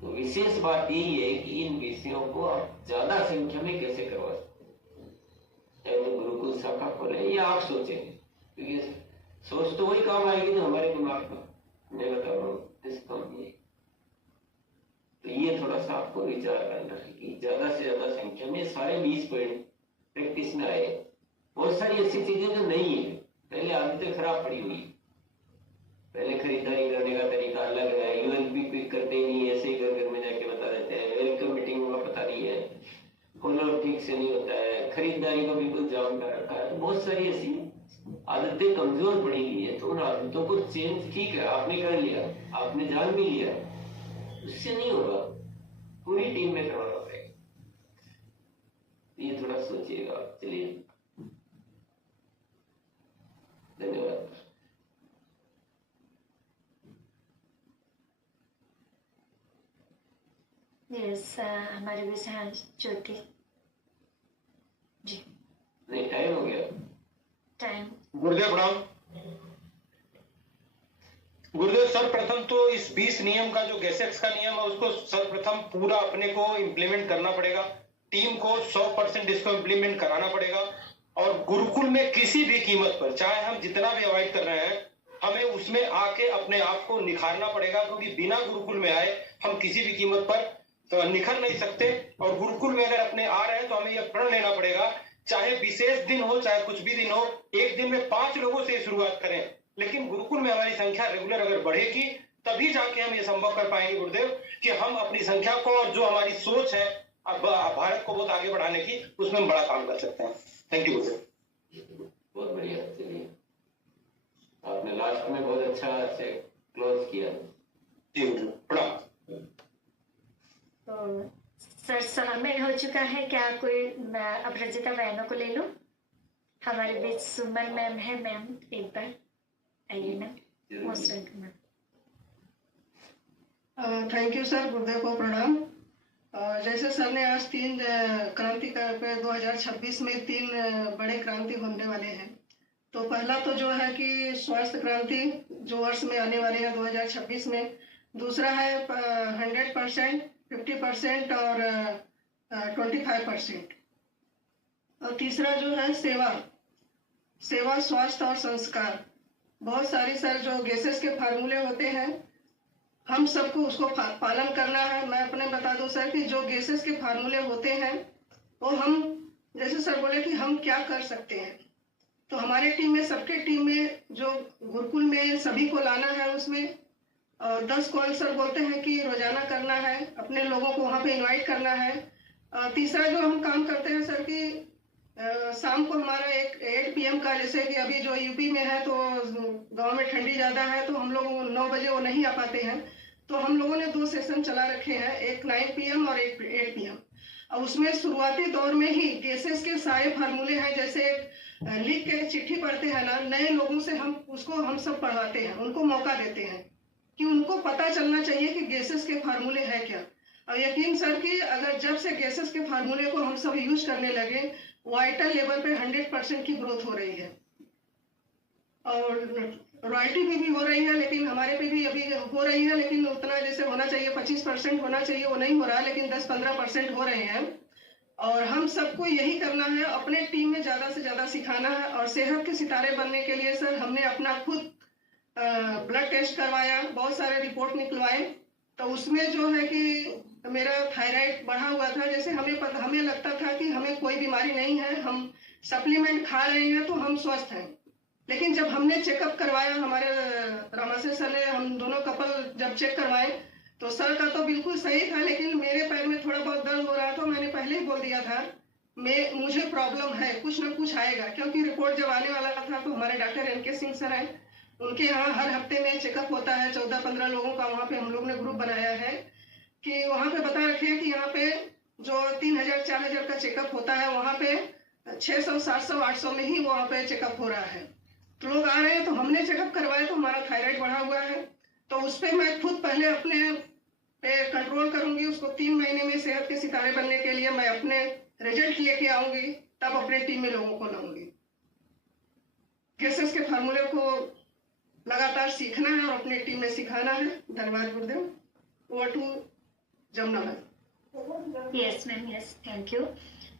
तो विशेष बात यही है कि इन विषयों को आप ज्यादा संख्या में कैसे करवा सकते हैं, चाहे तो गुरुकुल शाखा खोले या आप सोचें, क्योंकि सोच तो वही काम आएगी जो हमारे दिमाग में। मैं बता रहा हूँ डिस्काउंट ये। तो ये थोड़ा सा आपको विचार करना है कि ज्यादा से ज्यादा संख्या में सारे 20 पॉइंट प्रैक्टिस में आए। बहुत सारी ऐसी चीजें जो नहीं है, पहले आदतें खराब पड़ी हुई, पहले खरीदारी करने का तरीका अलग है, यूएलपी क्विक करते ही नहीं, ऐसे ही घर घर में जाके बता देते हैं, वेलकम मीटिंग का पता नहीं है, फॉलो ठीक से नहीं होता है, खरीदारी को बिल्कुल जाम कर रखा है। तो बहुत सारी ऐसी आदतें कमजोर पड़ी हुई है। तो उन आदतों को चेंज, ठीक है आपने कर लिया, आपने जान भी लिया, उससे नहीं होगा, पूरी टीम में करवाना पड़ेगा। ये थोड़ा सोचिएगा। चलिए, धन्यवाद। यस, हमारे बीच हैं ज्योति जी। नहीं, टाइम हो गया। टाइम। गुरुदेव प्रणाम। गुरुदेव, सर्वप्रथम तो इस 20 नियम का जो गैसेट्स का नियम है उसको सर्वप्रथम पूरा अपने को इम्प्लीमेंट करना पड़ेगा। टीम को 100% इसको इम्प्लीमेंट कराना पड़ेगा। और गुरुकुल में किसी भी कीमत पर, चाहे हम जितना भी अवॉइड कर रहे हैं, हमें उसमें आके अपने आप को निखारना पड़ेगा, क्योंकि बिना गुरुकुल में आए हम किसी भी कीमत पर तो निखर नहीं सकते। और गुरुकुल में अगर अपने आ रहे हैं तो हमें यह प्रण लेना पड़ेगा, चाहे विशेष दिन हो, चाहे कुछ भी दिन हो, एक दिन में 5 लोगों से शुरुआत करें, लेकिन गुरुकुल में हमारी संख्या रेगुलर अगर बढ़ेगी तभी जाके हम ये संभव कर पाएंगे गुरुदेव कि हम अपनी संख्या को और जो हमारी सोच है अब भारत को बहुत आगे बढ़ाने की, उसमें हम बड़ा काम कर सकते हैं। थैंक यू गुरुदेव। बहुत बढ़िया। चलिए, आपने लास्ट में बहुत अच्छा से क्लोज किया। जी गुरुदेव, प्रणाम। तो सर, समय हो चुका है, क्या कोई अपराजिता बहनों को ले लो? हमारे बीच सुमन मैम है। मैम एक बार आइए ma'am. Most welcome ma'am. Thank you sir, गुरुदेव को प्रणाम। जैसे सर ने आज 3 क्रांति पे 2026 में 3 बड़े क्रांति होने वाले हैं। तो पहला तो जो है कि स्वास्थ्य क्रांति जो वर्ष में आने वाली है 2026 में, दूसरा है 100%, 50% और 25%, और तीसरा जो है सेवा, स्वास्थ्य और संस्कार। बहुत सारी सर जो गैसेस के फार्मूले होते हैं, हम सबको उसको पालन करना है। मैं अपने बता दूं सर कि जो गैसेस के फार्मूले होते हैं वो हम, जैसे सर बोले कि हम क्या कर सकते हैं, तो हमारे टीम में, सबके टीम में जो गुरुकुल में सभी को लाना है, उसमें 10 कॉल सर बोलते हैं कि रोजाना करना है, अपने लोगों को वहाँ पे इनवाइट करना है। तीसरा जो हम काम करते हैं सर कि शाम को हमारा एक 8 PM का, जैसे कि अभी जो यूपी में है तो गांव में ठंडी ज़्यादा है तो हम लोग 9 बजे वो नहीं आ पाते हैं, तो हम लोगों ने 2 सेशन चला रखे हैं, एक 9 PM और एक 8 PM। और उसमें शुरुआती दौर में ही गैसेस के सारे फार्मूले हैं, जैसे लिख के चिट्ठी पढ़ते हैं ना, नए लोगों से हम सब पढ़वाते हैं, उनको मौका देते हैं कि उनको पता चलना चाहिए कि गैसेस के फार्मूले है क्या। और यकीन सर कि अगर जब से गैसेस के फार्मूले को हम सब यूज करने लगे, वाइटल लेवल पे 100% की ग्रोथ हो रही है, और रॉयल्टी भी हो रही है, लेकिन हमारे पे भी अभी हो रही है, लेकिन उतना जैसे होना चाहिए 25% होना चाहिए वो नहीं हो रहा, लेकिन 10-15% हो रहे हैं। और हम सबको यही करना है, अपने टीम में ज़्यादा से ज़्यादा सिखाना है। और सेहत के सितारे बनने के लिए सर हमने अपना खुद ब्लड टेस्ट करवाया, बहुत सारे रिपोर्ट निकलवाए, तो उसमें जो है कि मेरा थायराइड बढ़ा हुआ था। जैसे हमें लगता था कि हमें कोई बीमारी नहीं है, हम सप्लीमेंट खा रहे हैं तो हम स्वस्थ हैं, लेकिन जब हमने चेकअप करवाया, हमारे रामाशय सर ने, हम दोनों कपल जब चेक करवाए तो सर का तो बिल्कुल सही था, लेकिन मेरे पैर में थोड़ा बहुत दर्द हो रहा था। मैंने पहले ही बोल दिया था मुझे प्रॉब्लम है, कुछ ना कुछ आएगा, क्योंकि रिपोर्ट जब आने वाला था तो हमारे डॉक्टर NK सिंह सर हैं, उनके यहाँ हर हफ्ते में चेकअप होता है, 14-15 लोगों का वहाँ पे हम लोग ने ग्रुप बनाया है कि वहाँ पे बता रखे हैं कि यहाँ पे जो 3000-4000 का चेकअप होता है, वहाँ पे 600, 700, 800 में ही वहाँ पे चेकअप हो रहा है। तो लोग आ रहे हैं, तो हमने चेकअप करवाया तो हमारा थायराइड बढ़ा हुआ है, तो उस पर मैं खुद पहले अपने पे कंट्रोल करूंगी। उसको 3 महीने में सेहत के सितारे बनने के लिए मैं अपने रिजल्ट लेके आऊंगी, तब अपने टीम में लोगों को लाऊंगी। गैसेस के फार्मूले को लगातार सीखना है और अपने टीम में सिखाना है। धन्यवाद गुरुदेव। Over to Jamuna ma'am. Yes ma'am, yes, thank you.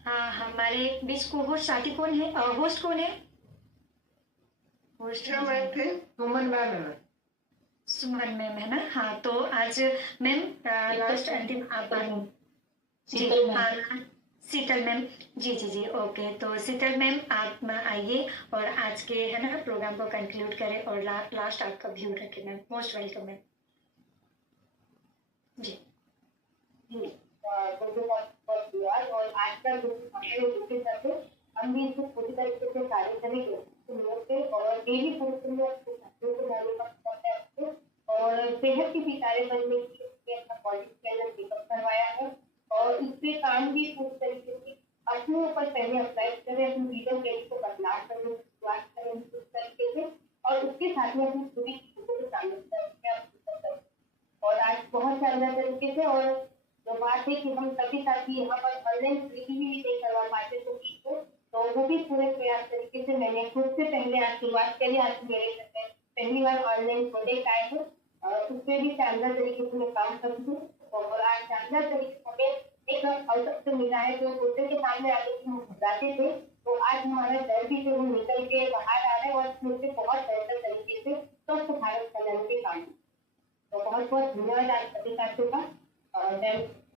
हमारे बीच को होस्ट साथी कौन है? होस्ट कौन है? होस्ट मैम थे, सुमन मैम है। सुमन मैम है ना? हाँ, तो आज मैम लास्ट अंतिम आप जी शीतल मैम। हाँ, शीतल मैम जी ओके। तो शीतल मैम आप आइए और आज के है ना प्रोग्राम को कंक्लूड करें और लास्ट आपका व्यू रखें मैम। मोस्ट वेलकम मैम जी। और आज का जो हम भी इसको पूरी तरीके से कार्य करेंगे और डेली और सेहत की सितारे बनने के लिए अपना बॉडी स्कैनर चेकअप करवाया है और इस पे काम भी पूरी तरीके से अपने ऊपर पहले अप्लाई करें, अपनी जीवन शैली को बदलाव करने की शुरुआत करें इस तरीके से और उसके साथ में अपनी पूरी चीजों को शामिल करें। और आज बहुत शानदार तरीके से और जो बात है कि हम सभी साथी यहाँ पर ऑनलाइन भी नहीं करवा पाते तो वो भी पूरे प्रयास तरीके से मैंने खुद से पहले आज शुरुआत करी। आज मेरे पहली बार ऑनलाइन प्रोजेक्ट आए हैं उसमें भी शानदार तरीके से मैं काम करती हूँ और आज शानदार तरीके से हमें एक अवसर मिला है जो दूसरे के सामने आगे हम घबराते थे तो आज हमारा डर भी जो निकल के बाहर आ रहा है और उससे बहुत बेहतर तरीके से स्वस्थ भारत बनाने के काम। तो बहुत बहुत धन्यवाद आप सभी साथियों का।